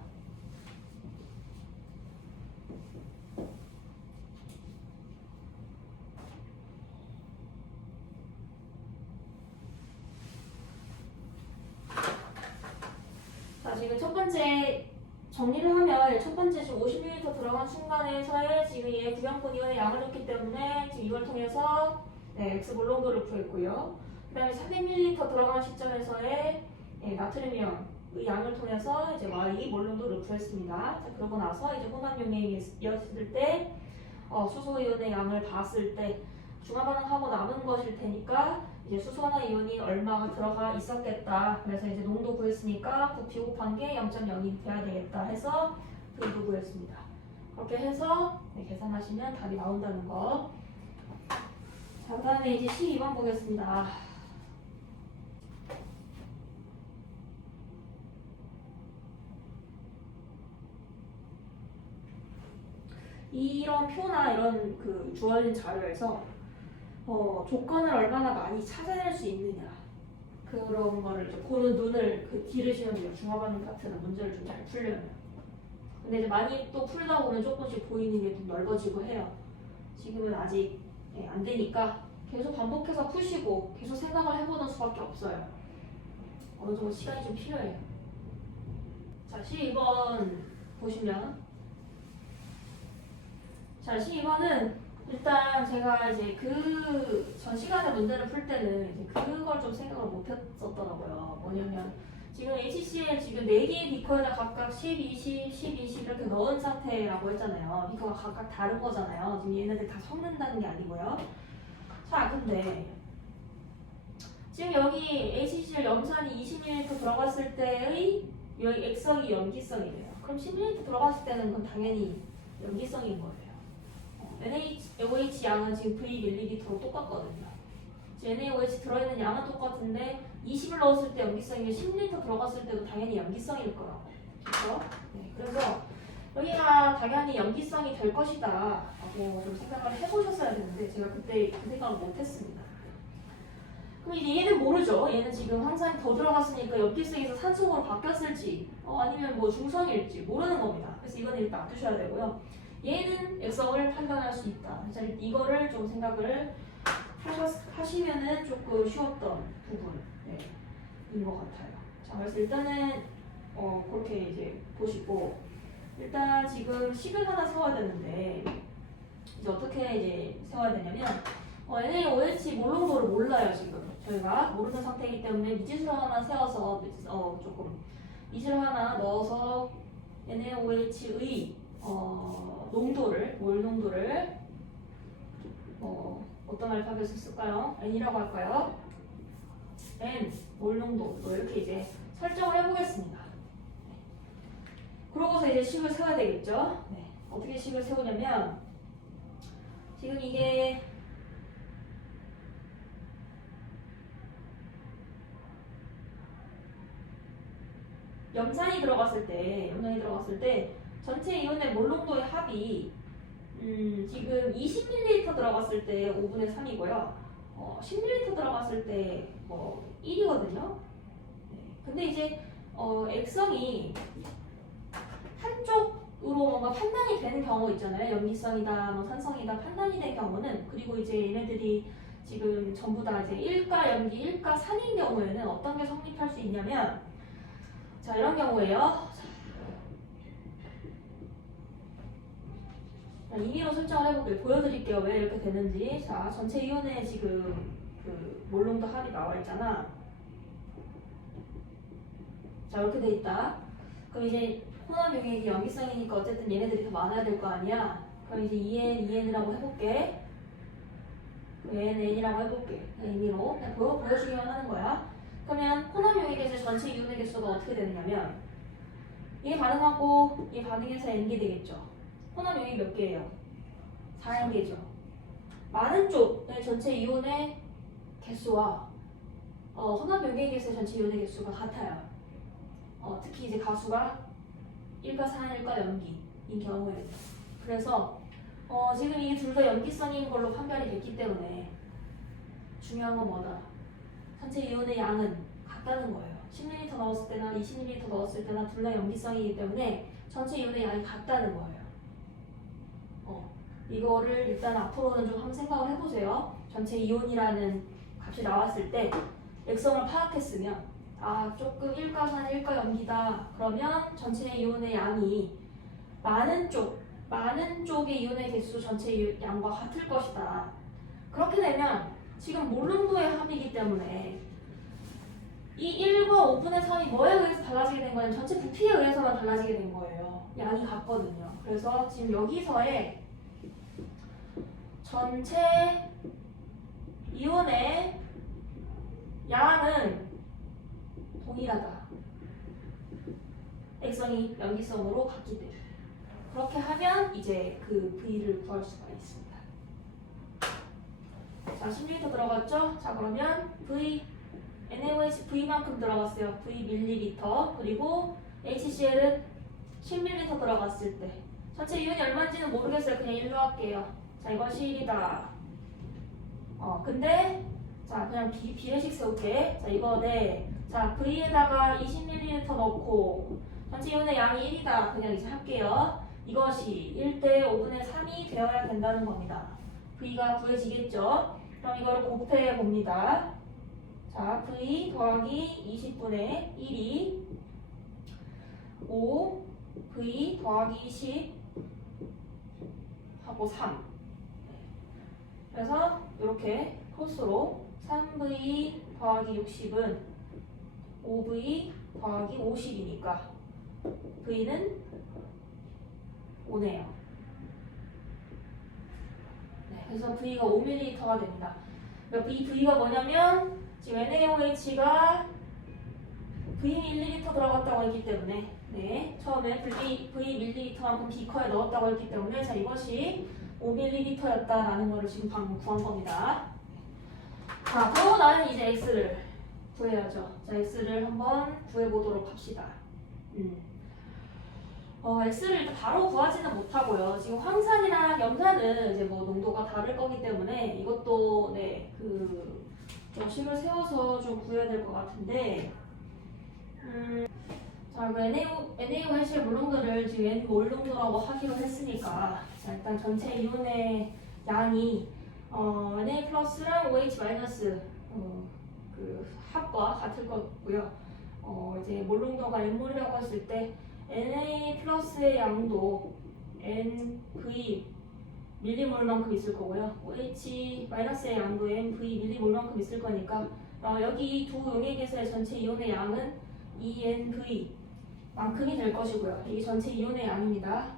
자, 지금 첫 번째 정리를 하면 첫 번째 지금 50ml 들어간 순간에서의 지금 얘 구형분 이온의 양을 줬기 때문에 지금 이걸 통해서 x 몰농도를 구했고요. 그 다음에 300ml 들어간 시점에서의 나트륨 이온의 양을 통해서 이제 y 몰농도를 구했습니다. 자, 그러고 나서 이제 혼합 용액이었을 때 수소 이온의 양을 봤을 때 중화 반응하고 남은 것일 테니까 이제 수소나 이온이 얼마가 들어가 있었겠다. 그래서 이제 농도 구했으니까 그 비곱한 게 0.0이 돼야 되겠다 해서 V도 구했습니다. 그렇게 해서 계산하시면 답이 나온다는 거. 자, 그 다음에 이제 12번 보겠습니다. 이런 표나 이런 그 주어진 자료에서 조건을 얼마나 많이 찾아낼 수 있느냐 그런 거를 이제 보는 눈을 기르시면 돼요. 중화반응 파트는 문제를 좀 잘 풀려면. 근데 이제 많이 또 풀다 보면 조금씩 보이는 게 좀 넓어지고 해요. 지금은 아직 안 되니까 계속 반복해서 푸시고 계속 생각을 해보는 수밖에 없어요. 어느 정도 시간이 좀 필요해요. 자, 12번 보시면, 자, 12번은 일단 제가 이제 그 전 시간에 문제를 풀 때는 이제 그걸 좀 생각을 못 했었더라고요. 뭐냐면 지금 HCl 지금 4개의 비커에다 각각 10, 20, 10, 20 이렇게 넣은 상태라고 했잖아요. 비커가 각각 다른 거잖아요. 지금 얘네들 다 섞는다는 게 아니고요. 자, 근데 지금 여기 HCl 염산이 20ml 들어갔을 때의 여기 액성이 염기성이 돼요. 그럼 10ml 들어갔을 때는 그럼 당연히 염기성인 거예요. NaOH 양은 지금 V ml로 똑같거든요. NaOH 들어있는 양은 똑같은데 20을 넣었을 때 염기성이면 10L 들어갔을 때도 당연히 염기성일 거라고. 그렇죠? 네, 그래서 여기가 당연히 염기성이 될 것이다 라고 좀 생각을 해보셨어야 되는데 제가 그때 그 생각을 못했습니다. 그럼 이제 얘는 모르죠. 얘는 지금 항상 더 들어갔으니까 염기성에서 산소로 바뀌었을지 아니면 뭐 중성일지 모르는 겁니다. 그래서 이거는 일단 놔두셔야 되고요. 얘는 액성을 판단할 수 있다. 그래서 이거를 좀 생각을 하시면은 조금 쉬웠던 부분인 것 같아요. 자, 그래서 일단은 그렇게 이제 보시고 일단 지금 식을 하나 세워야 되는데 이제 어떻게 이제 세워야 되냐면 NaOH 몰롱도를 몰라요. 지금 저희가 모르는 상태이기 때문에 미지수를 하나 세워서 조금 미지수를 하나 넣어서 NaOH의 농도를 몰 농도를 어떤 알파벳을 쓸까요? n이라고 할까요? n 몰 농도 이렇게 이제 설정을 해보겠습니다. 그러고서 이제 식을 세워야 되겠죠? 네. 어떻게 식을 세우냐면 지금 이게 염산이 들어갔을 때 전체 이온의 몰 농도의 합이 지금 20ml 들어갔을 때 5분의 3이고요. 10ml 들어갔을 때 1이거든요. 네. 근데 이제 액성이 한쪽으로 뭔가 판단이 되는 경우 있잖아요. 염기성이다, 뭐 산성이다 판단이 된 경우는 그리고 이제 얘네들이 지금 전부 다 이제 일가 염기, 일가 산인 경우에는 어떤 게 성립할 수 있냐면 자 이런 경우에요. 임의로 설정을 해볼게요. 보여드릴게요. 왜 이렇게 되는지. 자, 전체 이온에 지금 그 몰롱도 합이 나와 있잖아. 자, 이렇게 돼 있다. 그럼 이제 혼합 용액이 염기성이니까 어쨌든 얘네들이 더 많아야 될 거 아니야. 그럼 이제 2n, 2n이라고 해볼게. n이라고 해볼게. 임의로 그냥 보여주기만 하는 거야. 그러면 혼합 용액에서 전체 이온의 개수가 어떻게 되느냐면 이게 반응하고 이 반응해서 n개 되겠죠. 혼합 용액이 몇 개예요? 4N개죠. 많은 쪽의 전체 이온의 개수와 혼합 용액에서의 전체 이온의 개수가 같아요. 특히 이제 가수가 1가 산, 1가 염기인 경우에. 그래서 지금 이게 둘 다 염기성인 걸로 판별이 됐기 때문에 중요한 건 뭐다? 전체 이온의 양은 같다는 거예요. 10ml 넣었을 때나 20ml 넣었을 때나 둘 다 염기성이기 때문에 전체 이온의 양이 같다는 거예요. 이거를 일단 앞으로는 좀 한번 생각을 해보세요. 전체 이온이라는 값이 나왔을 때 액성을 파악했으면 조금 1가 산 1가 염기다. 그러면 전체 이온의 양이 많은 쪽의 이온의 개수 전체 양과 같을 것이다. 그렇게 되면 지금 몰롱도의 합이기 때문에 이 1과 5분의 3이 뭐에 의해서 달라지게 된 거냐면 전체 부피에 의해서만 달라지게 된 거예요. 양이 같거든요. 그래서 지금 여기서의 전체 이온의 양은 동일하다. 액성이 염기성으로 같기 때문에. 그렇게 하면 이제 그 V를 구할 수가 있습니다. 자, 10ml 들어갔죠? 자, 그러면 V, NaOH V만큼 들어갔어요. V 밀리리터. 그리고 HCl은 10ml 들어갔을 때. 전체 이온이 얼마인지는 모르겠어요. 그냥 1로 할게요. 자, 이건 1이다. 근데 자 그냥 비례식 세울게. 자 이거 네. 자 V에다가 20ml 넣고 전체 이온의 양이 1이다. 그냥 이제 할게요. 이것이 1대 5분의 3이 되어야 된다는 겁니다. V가 구해지겠죠? 그럼 이거를 곱해 봅니다. 자 V 더하기 20분의 1이 5 V 더하기 10 하고 3. 그래서 이렇게 코스로 3V 더하기 60은 5V 더하기 50이니까 V는 5네요. 네, 그래서 V가 5ml가 됩니다. 그러니까 이 V가 뭐냐면 지금 NaOH가 V 1리터 들어갔다고 했기 때문에 네, 처음에 V 밀리리터만큼 비커에 넣었다고 했기 때문에 자 이것이 5ml였다라는 거를 지금 방금 구한 겁니다. 자, 그러고 나면 이제 X를 구해야죠. 자, X를 한번 구해보도록 합시다. X를 일단 바로 구하지는 못하고요. 지금 황산이랑 염산은 이제 뭐 농도가 다를 거기 때문에 이것도 네, 식을 세워서 좀 구해야 될 것 같은데, 자, 그 NaOH의 몰농도를 지금 N몰 농도라고 하기로 했으니까, 자, 일단 전체 이온의 양이 Na 플러스랑 OH 마이너스 그 합과 같을 거고요. 이제 몰농도가 N몰이라고 했을 때 Na 플러스의 양도 NV 밀리몰만큼 있을 거고요. OH 마이너스의 양도 NV 밀리몰만큼 있을 거니까 여기 두 용액에서의 전체 이온의 양은 ENV 만큼이 될 것이고요. 이게 전체 이온의 양입니다.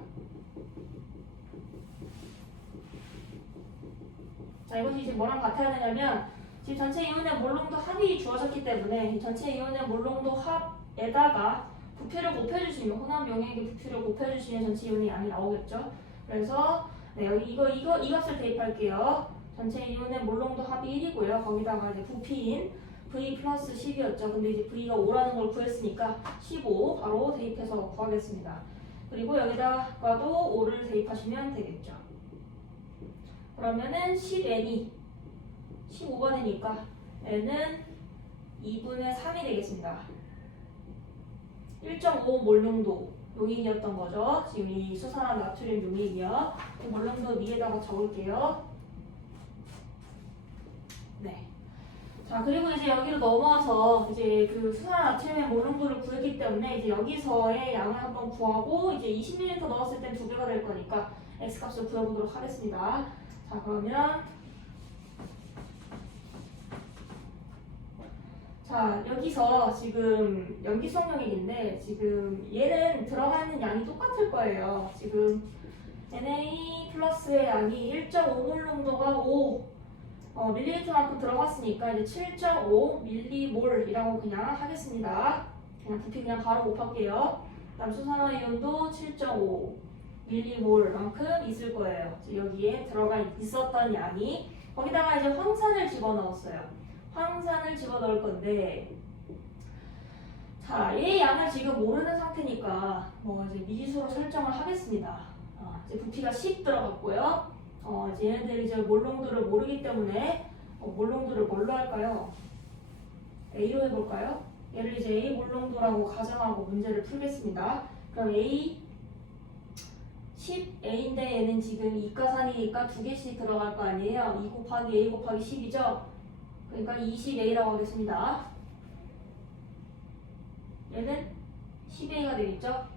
자, 이것이 이제 뭐랑 같아야 되냐면 지금 전체 이온의 몰농도 합이 주어졌기 때문에 전체 이온의 몰농도 합에다가 부피를 곱해주시면 혼합 용액의 부피를 곱해주시면 전체 이온의 양이 나오겠죠. 그래서 네, 여기 이 값을 대입할게요. 전체 이온의 몰농도 합이 1이고요. 거기다가 이제 부피인 V 플러스 10이었죠. 근데 이제 V가 5라는 걸 구했으니까 15 바로 대입해서 구하겠습니다. 그리고 여기다가도 5를 대입하시면 되겠죠. 그러면은 10N이 15가 되니까 N은 2분의 3이 되겠습니다. 1.5 몰농도 용액이었던 거죠. 지금 이 수산화 나트륨 용액이요. 몰농도 위에다가 적을게요. 네. 자, 그리고 이제 여기로 넘어와서 이제 그 수산화 나트륨의 몰농도를 구했기 때문에 이제 여기서의 양을 한번 구하고 이제 20ml 넣었을 땐 2배가 될 거니까 X 값을 구해보도록 하겠습니다. 자, 그러면 자, 여기서 지금 염기성 용액인데 지금 얘는 들어가 있는 양이 똑같을 거예요. 지금 Na 플러스의 양이 1.5몰 농도가 5 밀리리터만큼 들어갔으니까 이제 7.5 밀리몰이라고 그냥 하겠습니다. 그냥 부피 그냥 바로 곱할게요. 그다음 수산화 이온도 7.5 밀리몰만큼 있을 거예요. 여기에 들어가 있었던 양이 거기다가 이제 황산을 집어넣었어요. 황산을 집어넣을 건데 자, 얘 양을 지금 모르는 상태니까 뭐 이제 미지수로 설정을 하겠습니다. 이제 부피가 10 들어갔고요. 이제 얘네들이 이제 몰농도를 모르기 때문에 몰농도를 뭘로 할까요? A로 해볼까요? 얘를 이제 A 몰농도라고 가정하고 문제를 풀겠습니다. 그럼 A 10A인데 얘는 지금 이가산이니까 두 개씩 들어갈 거 아니에요? 2 곱하기 A 곱하기 10이죠? 그러니까 20A라고 하겠습니다. 얘는 10A가 되겠죠?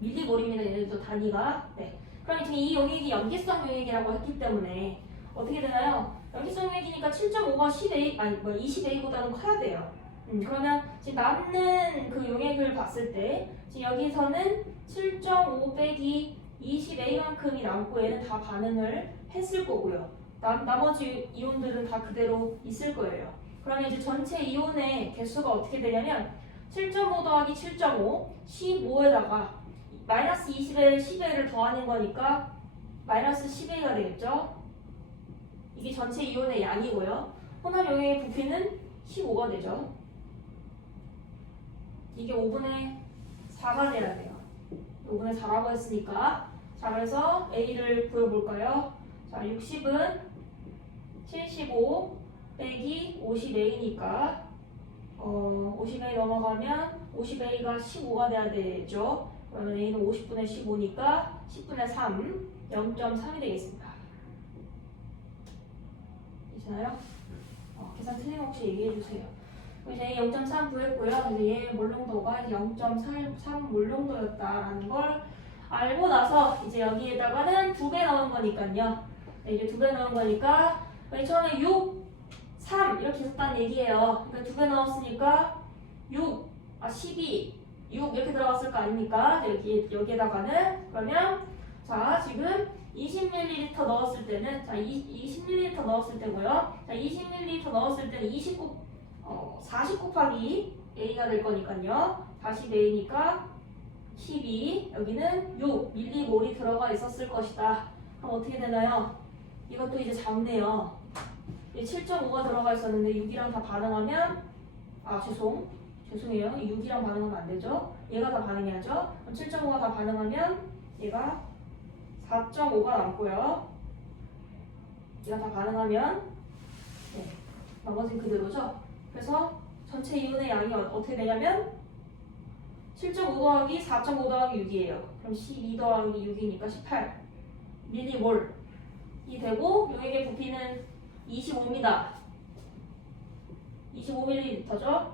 밀리몰입니다. 얘네도 단위가. 네. 그럼 지금 이 용액이 염기성 용액이라고 했기 때문에 어떻게 되나요? 염기성 용액이니까 7.5가 10A, 아니 뭐 20A보다는 커야 돼요. 그러면 지금 남는 그 용액을 봤을 때 지금 여기서는 7.5 빼기 20A만큼이 남고 얘는 다 반응을 했을 거고요. 나머지 이온들은 다 그대로 있을 거예요. 그러면 이제 전체 이온의 개수가 어떻게 되냐면 7.5 더하기 7.5, 15에다가 마이너스 20에 10A를 더하는 거니까 마이너스 10A가 되겠죠? 이게 전체 이온의 양이고요. 혼합 용액의 부피는 15가 되죠. 이게 5분의 4가 돼야 돼요. 5분의 4라고 했으니까 자, 그래서 A를 구해볼까요? 자, 60은 75 빼기 50A니까 50A 넘어가면 50A가 15가 돼야 되죠. 그러면 A는 50분의 15니까 10분의 3, 0.3이 되겠습니다. 괜찮아요? 계산 틀린 거 혹시 얘기해 주세요. 이제 0.3 구했고요. 이제 얘의 몰롱도가 0.3 몰롱도였다라는 걸 알고 나서 이제 여기에다가는 2배 넣은 거니까요. 네, 이제 2배 넣은 거니까 처음에 6, 3 이렇게 썼다는 얘기예요. 그러니까 2배 넣었으니까 12, 6 이렇게 들어갔을 거 아닙니까? 여기에다가는 그러면 자 지금 20ml 넣었을 때는 자 20ml 넣었을 때고요. 자 20ml 넣었을 때는 40 곱하기 A가 될 거니까요. 40A니까 12 여기는 6 밀리몰이 들어가 있었을 것이다. 그럼 어떻게 되나요? 이것도 이제 잡네요. 7.5가 들어가 있었는데 6이랑 다 반응하면 죄송해요. 6이랑 반응하면 안 되죠. 얘가 다 반응해야죠. 그럼 7.5가 다 반응하면 얘가 4.5가 남고요. 얘가 다 반응하면 나머지는 그대로죠. 그래서 전체 이온의 양이 어떻게 되냐면 7.5 더하기 4.5 더하기 6이에요. 그럼 12 더하기 6이니까 18 밀리몰이 되고 여기에 부피는 25입니다. 25ml죠.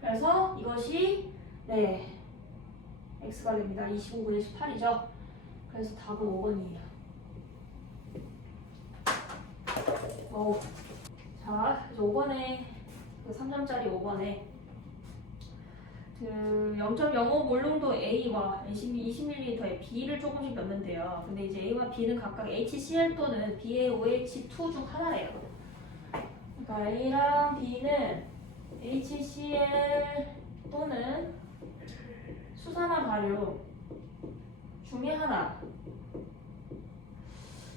그래서 이것이 X가 됩니다. 25분의 18이죠. 그래서 답은 5번이에요. 자, 그래서 5번에 그 3점짜리 5번에 그 0.05 몰롱도 A와 20ml의 B를 조금씩 넣으면 돼요. 근데 이제 A와 B는 각각 HCl 또는 BaOH2 중 하나래요. 그러니까 A랑 B는 HCl 또는 수산화 발효 중에 하나.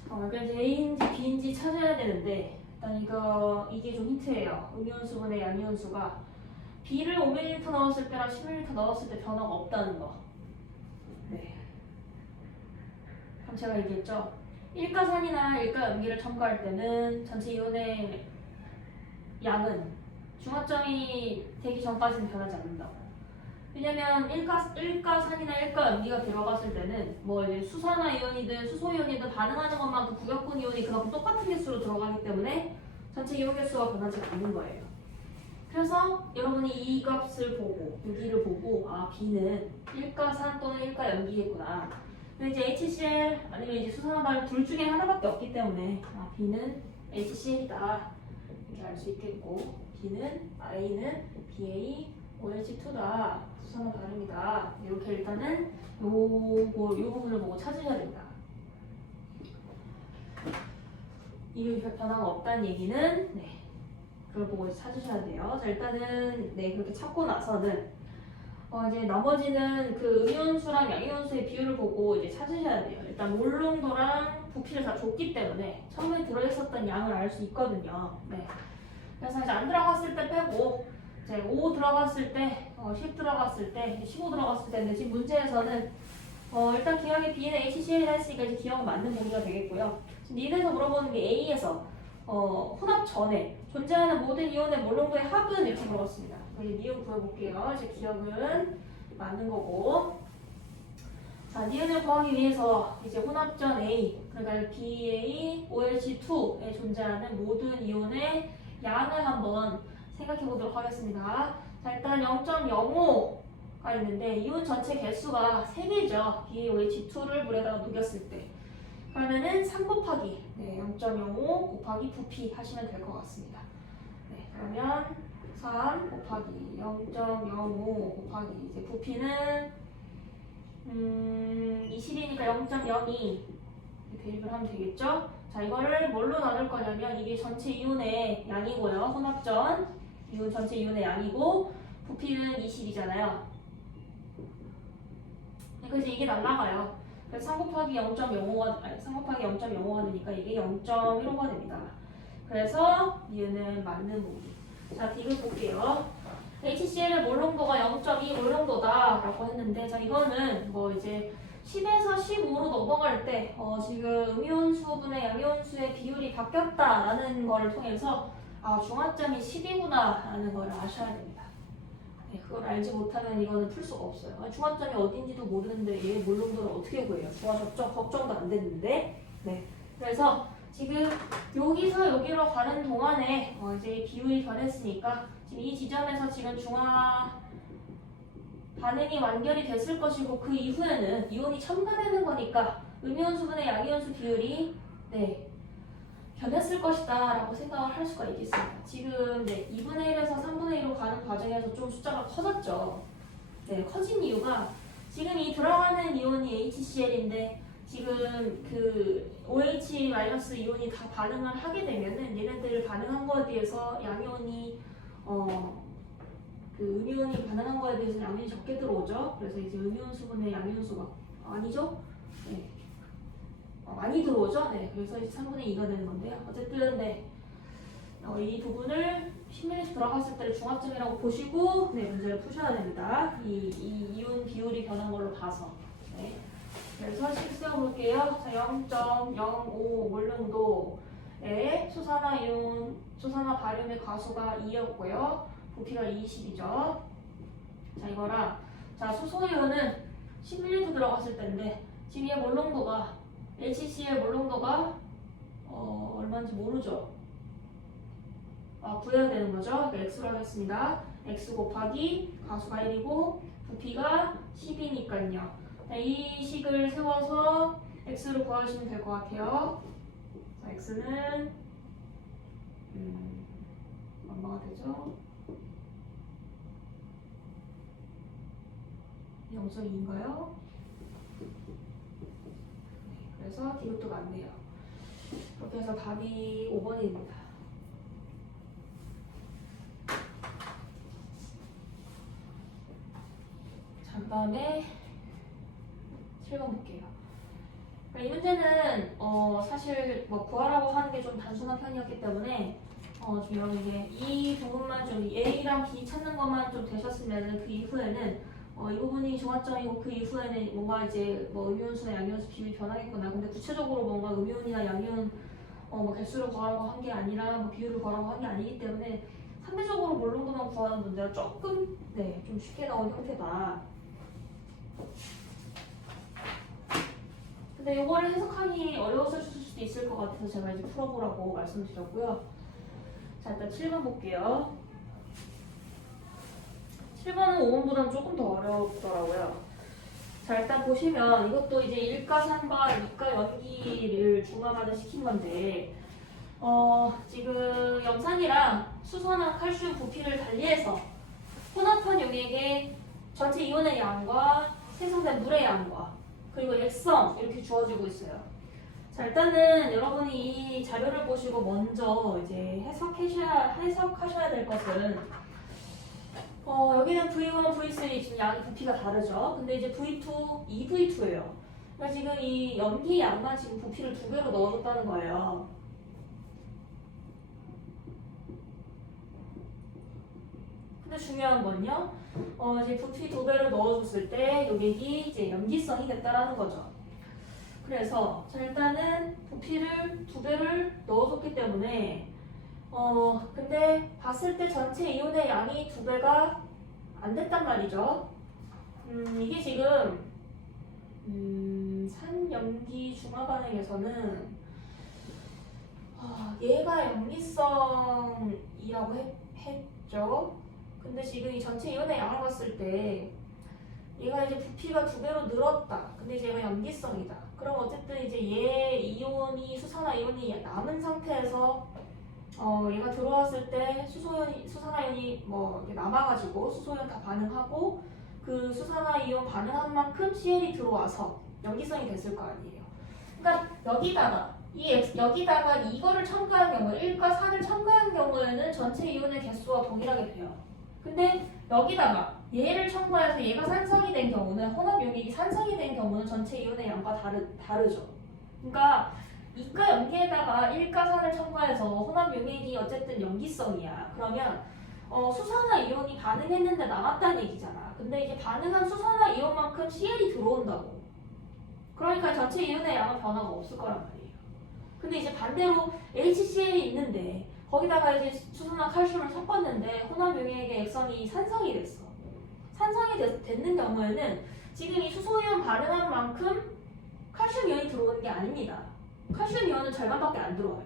그러니까 이제 A인지 B인지 찾아야 되는데 일단 이게 좀 힌트예요. 음이온수분의 양이온수가 B를 5ml 넣었을 때랑 10ml 넣었을 때 변화가 없다는 거. 네. 그럼 제가 얘기했죠. 일가산이나 일가염기를 첨가할 때는 전체 이온의 양은 중화점이 되기 전까지는 변하지 않는다고. 왜냐면 일가산이나 일가염기가 들어갔을 때는 뭐 이제 수산화 이온이든 수소 이온이든 반응하는 것만큼 구격분 이온이 그만큼 똑같은 개수로 들어가기 때문에 전체 이온 개수가 변하지 않는 거예요. 그래서 여러분이 이 값을 보고 여기를 보고 B는 일가산 또는 일가염기겠구나. 근데 이제 HCl 아니면 이제 수산화 발효 둘 중에 하나밖에 없기 때문에 B는 HCl이다 이렇게 알 수 있겠고 A는 BaOH2다 수산화 발효입니다. 이렇게 일단은 요 부분을 보고 찾으셔야 됩니다. 이 변화가 없다는 얘기는 그걸 보고 찾으셔야 돼요. 자, 일단은 그렇게 찾고 나서는 이제 나머지는 그 음이온수랑 양이온수의 비율을 보고 이제 찾으셔야 돼요. 일단 몰롱도랑 부피를 다 줬기 때문에 처음에 들어있었던 양을 알 수 있거든요. 그래서 이제 안 들어갔을 때 빼고 이제 5 들어갔을 때, 10 들어갔을 때, 15 들어갔을 때인데 지금 문제에서는 일단 기억에 B는 HCl이라 했으니까 이제 기억은 맞는 보기가 되겠고요. 지금 니네에서 물어보는 게 A에서 혼합 전에 존재하는 모든 이온의 몰롱도의 합은 이렇게 물어봤습니다. 이제 니은 구해볼게요. 이제 기억은 맞는 거고. 자, 니은을 구하기 위해서 이제 혼합전 A, 그러니까 BaOH2에 존재하는 모든 이온의 양을 한번 생각해 보도록 하겠습니다. 자, 일단 0.05가 있는데 이온 전체 개수가 3개죠. BaOH2를 물에다가 녹였을 때. 그러면은 3 곱하기 0.05 곱하기 부피 하시면 될 것 같습니다. 그러면 3 곱하기 0.05 곱하기 이제 부피는 20이니까 0.02 대입을 하면 되겠죠? 자, 이거를 뭘로 나눌 거냐면 이게 전체 이온의 양이고요. 혼합전 이온 전체 이온의 양이고 부피는 20이잖아요. 그래서 이게 날라가요. 그래서 3 곱하기 0.05가 되니까 이게 0.15가 됩니다. 그래서 얘는 맞는 보기. 자, B를 볼게요. HCl의 몰롱도가 0.2 몰롱도다 라고 했는데 자, 이거는 뭐 이제 10에서 15로 넘어갈 때 지금 음이온수분의 양이온수의 비율이 바뀌었다라는 거를 통해서 중화점이 10이구나 라는 걸 아셔야 됩니다. 네, 그걸 알지 못하면 이거는 풀 수가 없어요. 중화점이 어딘지도 모르는데 얘 몰롱도를 어떻게 구해요? 중화 걱정도 안 됐는데. 네, 그래서 지금 여기서 여기로 가는 동안에 이제 비율이 변했으니까 지금 이 지점에서 지금 중화 반응이 완결이 됐을 것이고 그 이후에는 이온이 첨가되는 거니까 음이온수분의 양이온수 비율이 변했을 것이다 라고 생각을 할 수가 있겠습니다. 지금 2분의 1에서 3분의 1로 가는 과정에서 좀 숫자가 커졌죠. 커진 이유가 지금 이 들어가는 이온이 HCl인데 지금 그 OH- 이온이 다 반응을 하게 되면은 얘네들 반응한 거에 비해서 양이온이 그 음이온이 반응한 거에 비해서 양이온이 적게 들어오죠. 그래서 이제 음이온 수분의 양이온 수가 아니죠? 네. 많이 들어오죠? 네. 그래서 이제 3분의 2가 되는 건데요. 어쨌든 이 부분을 10mm 들어갔을 때를 중합점이라고 보시고 문제를 푸셔야 됩니다. 이 이온 비율이 변한 걸로 봐서. 네. 그래서 식 세워볼게요. 자, 0.05 몰릉도에 수산화 바륨의 가수가 2였고요. 부피가 20이죠. 자, 이거랑 수소이온은 10ml 들어갔을 때인데 지금 얘 몰롱도가 HCl 몰롱도가 얼마인지 모르죠. 구해야 되는 거죠. 그러니까 x로 하겠습니다. x 곱하기 가수가 1이고 부피가 10이니까요. 이 식을 세워서 x를 구하시면 될 것 같아요. 자, x는 얼마가 되죠? 0.2인가요? 그래서 D것도 맞네요. 그렇게 해서 답이 5번입니다. 자, 그 다음에 7번 볼게요. 이 문제는 사실 구하라고 하는 게 좀 단순한 편이었기 때문에 좀 여러분에게 이 부분만 좀 A랑 B 찾는 것만 좀 되셨으면 그 이후에는 이 부분이 중화점이고 그 이후에는 뭔가 이제 음이온수나 양이온수 비율이 변하겠구나. 근데 구체적으로 뭔가 음이온이나 양이온 개수를 구하라고 한 게 아니라 비율을 구하라고 한 게 아니기 때문에 상대적으로 몰롱도만 구하는 문제가 조금 좀 쉽게 나온 형태다. 근데 이거를 해석하기 어려웠을 수도 있을 것 같아서 제가 이제 풀어보라고 말씀드렸고요. 자, 일단 7번 볼게요. 7번은 5번보다는 조금 더 어렵더라고요. 자, 일단 보시면 이것도 이제 일가산과 이가연기를 중화반을 시킨 건데 지금 염산이랑 수소나 칼슘 부피를 달리해서 혼합한 용액의 전체 이온의 양과 생성된 물의 양과 그리고 액성 이렇게 주어지고 있어요. 자, 일단은 여러분이 이 자료를 보시고 먼저 이제 해석하셔야 될 것은 여기는 V1, V3 지금 양이 부피가 다르죠. 근데 이제 V2, 2V2예요. 그러니까 지금 이 염기 양만 지금 부피를 2배로 넣어줬다는 거예요. 근데 중요한 건요. 이제 부피 2배를 넣어줬을 때 요객이 이제 염기성이 됐다라는 거죠. 그래서 일단은 부피를 2배를 넣어줬기 때문에 근데 봤을 때 전체 이온의 양이 2배가 안 됐단 말이죠. 이게 지금 산염기 중화 반응에서는 얘가 염기성이라고 했죠. 근데 지금 이 전체 이온의 양을 봤을 때 얘가 이제 부피가 2배로 늘었다. 근데 이제 얘가 염기성이다. 그럼 어쨌든 이제 얘 이온이 수산화 이온이 남은 상태에서 얘가 들어왔을 때 수산화이온이 이렇게 남아가지고 수소이온 다 반응하고 그 수산화이온 반응한 만큼 CL이 들어와서 염기성이 됐을 거 아니에요. 그러니까 여기다가 이거를 첨가한 경우 1과 4를 첨가한 경우에는 전체 이온의 개수와 동일하게 돼요. 근데 여기다가 얘를 첨가해서 얘가 산성이 된 경우는 혼합 용액이 산성이 된 경우는 전체 이온의 양과 다르죠. 그러니까 2가 염기에다가 1가 산을 첨가해서 혼합 용액이 어쨌든 염기성이야. 그러면 수산화 이온이 반응했는데 남았다는 얘기잖아. 근데 이제 반응한 수산화 이온만큼 CL이 들어온다고. 그러니까 전체 이온의 양은 변화가 없을 거란 말이에요. 근데 이제 반대로 HCl이 있는데 거기다가 이제 수소나 칼슘을 섞었는데 혼합 용액의 액성이 산성이 됐어. 산성이 됐는 경우에는 지금 이 수소이온 발생한 만큼 칼슘 이온이 들어오는 게 아닙니다. 칼슘 이온은 절반밖에 안 들어와요.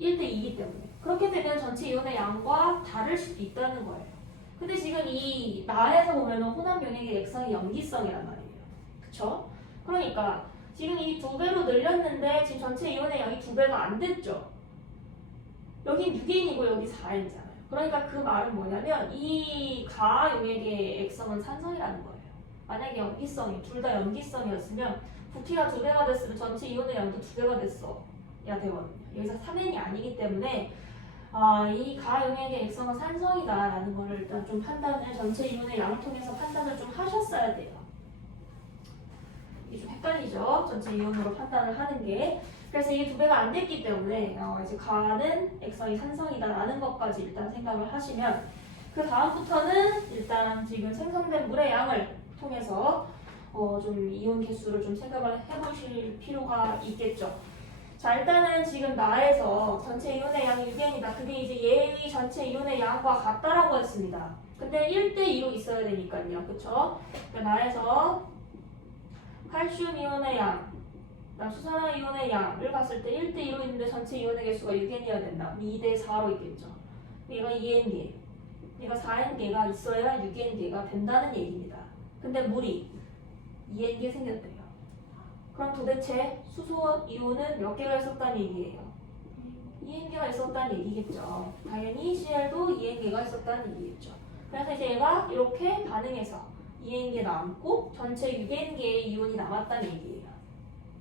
1대2이기 때문에. 그렇게 되면 전체 이온의 양과 다를 수도 있다는 거예요. 근데 지금 이 나에서 보면 혼합 용액의 액성이 염기성이란 말이에요. 그쵸? 그러니까 지금 이 2배로 늘렸는데 지금 전체 이온의 양이 2배가 안 됐죠? 여기 6N이고 여기 4N이잖아요. 그러니까 그 말은 뭐냐면 이 가 용액의 액성은 산성이라는 거예요. 만약에 염기성이 둘 다 염기성이었으면 부피가 2배가 됐으면 전체 이온의 양도 2배가 됐어. 야 되거든요. 여기서 3N이 아니기 때문에 이 가 용액의 액성은 산성이다라는 거를 일단 좀 판단을 전체 이온의 양을 통해서 판단을 좀 하셨어야 돼요. 이게 좀 헷갈리죠? 전체 이온으로 판단을 하는 게. 그래서 이게 2배가 안 됐기 때문에 이제 가는 액성이 산성이다라는 것까지 일단 생각을 하시면 그 다음부터는 일단 지금 생성된 물의 양을 통해서 좀 이온 개수를 좀 생각을 해보실 필요가 있겠죠. 자 일단은 지금 나에서 전체 이온의 양이 6N이다. 그게 이제 얘의 전체 이온의 양과 같다라고 했습니다. 근데 1대2로 있어야 되니까요. 그쵸? 그러니까 나에서 칼슘 이온의 양, 수산화 이온의 양을 봤을 때 1대2로 있는데 전체 이온의 개수가 6N이어야 된다. 2대4로 있겠죠. 얘가 2N개, 얘가 4N개가 있어야 6N개가 된다는 얘기입니다. 근데 물이 2N개 생겼대요. 그럼 도대체 수소 이온은 몇 개가 있었다는 얘기예요? 2N개가 있었다는 얘기겠죠. 당연히 Cl도 2N개가 있었다는 얘기겠죠. 그래서 이제 얘가 이렇게 반응해서 2N개 남고 전체 6N개의 이온이 남았다는 얘기예요.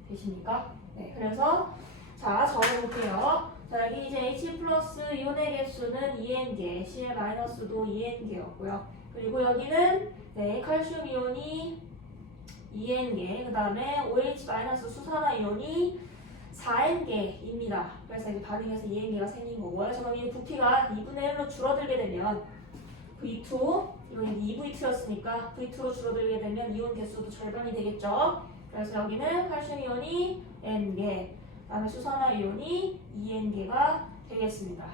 되십니까? 네, 그래서 자 적어볼게요. 자 여기 이제 H 플러스 이온의 개수는 2N개, Cl 마이너스도 2N개였고요. 그리고 여기는 네, 칼슘 이온이 2N개, 그 다음에 OH 마이너스 수산화 이온이 4N개입니다. 그래서 이제 반응해서 2N개가 생긴 거고요. 그럼 이 부피가 2분의 1로 줄어들게 되면 V2, 이건 2V2였으니까 V2로 줄어들게 되면 이온 개수도 절반이 되겠죠. 그래서 여기는 칼슘 이온이 N개, 그 다음에 수산화 이온이 2N개가 되겠습니다.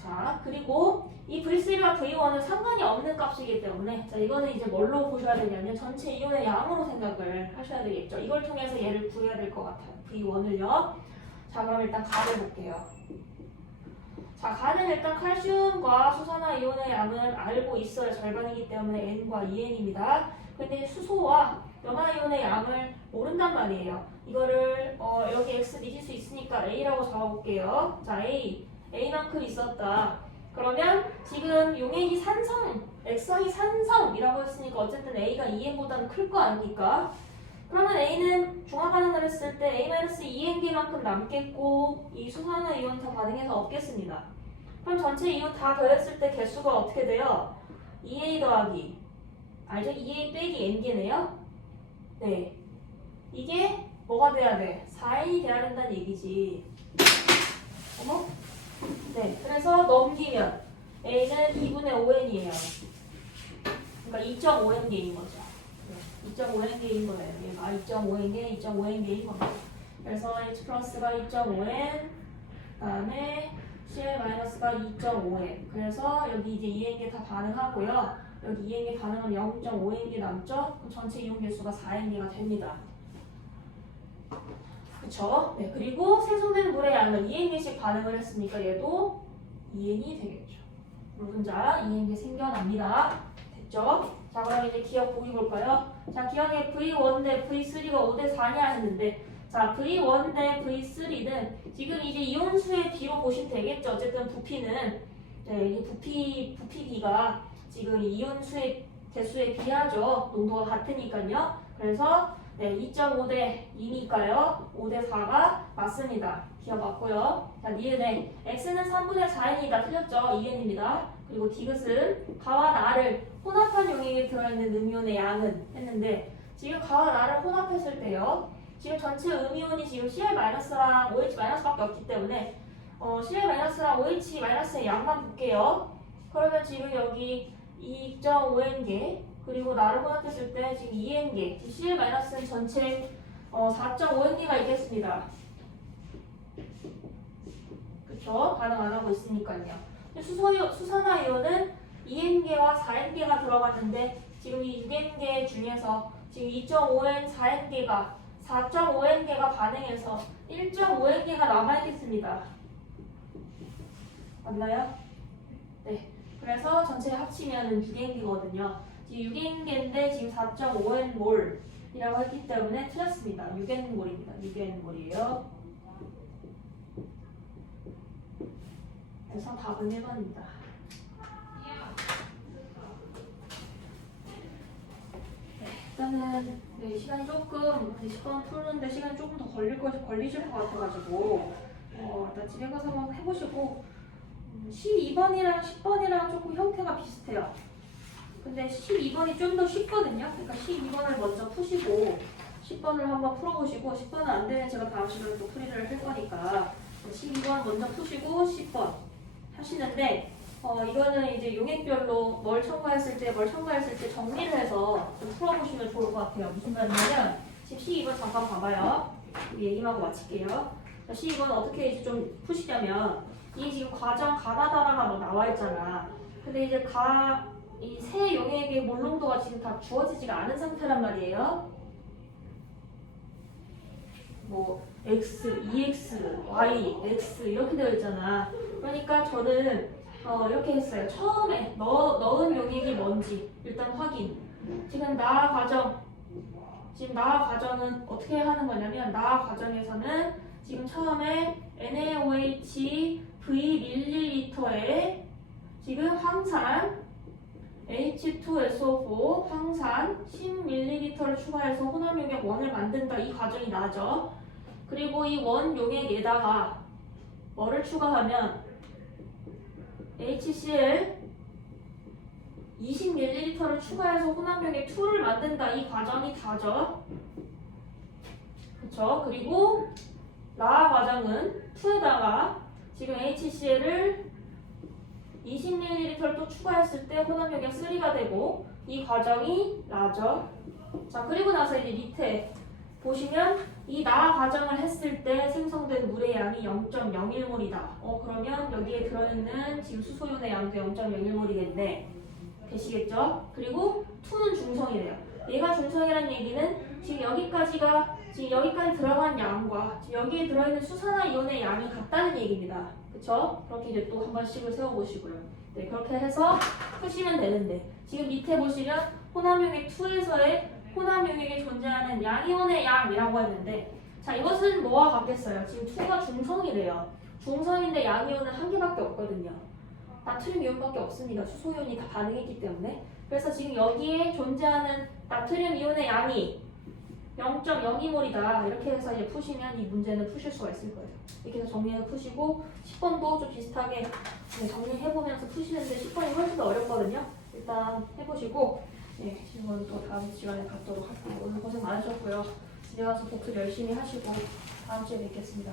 자, 그리고 이 V3와 V1은 상관이 없는 값이기 때문에 자 이거는 이제 뭘로 보셔야 되냐면 전체 이온의 양으로 생각을 하셔야 되겠죠. 이걸 통해서 얘를 구해야 될 것 같아요. V1을요. 자, 그럼 일단 가를 볼게요. 자, 가는 일단 칼슘과 수산화 이온의 양은 알고 있어요. 절반이기 때문에 N과 2N입니다. 근데 수소와 염화이온의 양을 모른단 말이에요. 이거를 여기 X 믿을 수 있으니까 A라고 적어볼게요. 자, A만큼 있었다. 그러면 지금 용액이 산성, 액성이 산성이라고 했으니까 어쨌든 A가 2N보다는 클 거 아닙니까? 그러면 A는 중화 반응을 했을 때 A-2N개만큼 남겠고 이 수산화 이온 다 반응해서 없겠습니다. 그럼 전체 이온 다 더했을 때 개수가 어떻게 돼요? 2A 더하기 알죠? 2A 빼기 N개네요? 네. 이게 뭐가 돼야 돼? 4N이 돼야 된다는 얘기지. 어머? 네. 그래서 넘기면 A는 2분의 5N이에요. 그러니까 2.5N개인 거죠. 2.5N개인 거예요. 얘가 2.5N개, 2.5N개인 겁니다. 그래서 H 플러스가 2.5N, 그 다음에 Cl 마이너스가 2.5N. 그래서 여기 이제 2N개 다 반응하고요. 여기 2N개 반응하면 0.5N개 남죠? 그럼 전체 이온 개수가 4N개가 됩니다. 그쵸? 네, 그리고 생성된 물의 양은 2N개씩 반응을 했으니까 얘도 2N이 되겠죠. 물 혼자 2N개 생겨납니다. 됐죠? 자, 그럼 이제 기억 보기 볼까요? 자, 기억에 V1 대 V3가 5대 4냐 했는데 자, V1 대 V3는 지금 이제 이온수의 비로 보시면 되겠죠. 어쨌든 부피는 네, 이 부피비가 지금 이온수의 개수에 비하죠. 농도가 같으니까요. 그래서 네, 2.5 대 2니까요. 5 대 4가 맞습니다. 기억 맞고요. 자, 니은의 X는 3분의 4N이다. 틀렸죠? 2N입니다. 그리고 디귿은 가와 나를 혼합한 용액에 들어있는 음이온의 양은 했는데 지금 가와 나를 혼합했을 때요. 지금 전체 음이온이 지금 Cl-랑 OH-밖에 없기 때문에 Cl-랑 OH-의 양만 볼게요. 그러면 지금 여기 2.5N개 그리고 나를 혼합했을 때 지금 2N개 Cl-는 전체 4.5N개가 있겠습니다. 그쵸? 반응 안 하고 있으니까요. 수산화이온은 2N개와 4N개가 들어갔는데 지금 이 6N개 중에서 지금 2.5N, 4N개가 4.5N개가 반응해서 1.5N개가 남아있겠습니다. 맞나요? 네. 그래서 전체 합치면 6N개거든요. 지금 6N개인데 지금 4.5N몰이라고 했기 때문에 틀렸습니다. 6N몰입니다. 6N몰이에요. 그래서 답은 1번입니다. 일단은 시간이 조금 20번 푸는데 시간이 조금 더 걸리실 것 같아가지고 일단 집에 가서 한번 해보시고 12번이랑 10번이랑 조금 형태가 비슷해요. 근데 12번이 좀 더 쉽거든요. 그러니까 12번을 먼저 푸시고 10번을 한번 풀어보시고 10번은 안 되면 제가 다음 시간에 또 풀이를 할 거니까 12번 먼저 푸시고 10번 하시는데 이거는 이제 용액별로 뭘 첨가했을 때 정리를 해서 좀 풀어보시면 좋을 것 같아요. 무슨 말이냐면 지금 12번 잠깐 봐봐요. 얘기하고 마칠게요. 12번은 어떻게 이제 좀 푸시냐면 이 지금 과정 가나다라가 막 나와 있잖아. 근데 이제 이 세 용액의 몰롱도가 지금 다 주어지지가 않은 상태란 말이에요. 뭐 X, EX, Y, X 이렇게 되어 있잖아. 그러니까 저는 이렇게 했어요. 처음에 넣은 용액이 뭔지 일단 확인. 지금 나 과정은 어떻게 하는 거냐면 나 과정에서는 지금 처음에 NaOH V 밀리리터에 지금 황산 H2SO4 황산 10ml를 추가해서 혼합 용액 1을 만든다. 이 과정이 나죠. 그리고 이 원 용액에다가 뭐를 추가하면 HCl 20ml를 추가해서 혼합 용액 2를 만든다. 이 과정이 다죠. 그쵸? 그리고 라 과정은 2에다가 지금 HCl을 20ml를 또 추가했을 때 혼합 용액 3가 되고 이 과정이 라죠. 자, 그리고 나서 이제 밑에 보시면 이 나 과정을 했을 때 생성된 물의 양이 0.01몰이다. 그러면 여기에 들어있는 지금 수소연의 양도 0.01몰이겠네. 되시겠죠? 그리고 2는 중성이래요. 얘가 중성이라는 얘기는 지금 여기까지 들어간 양과 지금 여기에 들어있는 수산화이온의 양이 같다는 얘기입니다. 그쵸? 그렇게 이제 또 한 번씩을 세워보시고요. 네, 그렇게 해서 푸시면 되는데 지금 밑에 보시면 혼합용액 2에서의 혼합용액에 존재하는 양이온의 양이라고 했는데 자, 이것은 뭐와 같겠어요? 지금 2가 중성이래요. 중성인데 양이온은 한 개밖에 없거든요. 나트륨 이온밖에 없습니다. 수소이온이 다 반응했기 때문에. 그래서 지금 여기에 존재하는 나트륨 이온의 양이 0.02몰이다. 이렇게 해서 이제 푸시면 이 문제는 푸실 수가 있을 거예요. 이렇게 해서 정리해서 푸시고 10번도 좀 비슷하게 정리해보면서 푸시는데 10번이 훨씬 더 어렵거든요. 일단 해보시고 질문 또 다음 시간에 갖도록 할게요. 오늘 고생 많으셨고요. 집에 가서 복습 열심히 하시고 다음 주에 뵙겠습니다.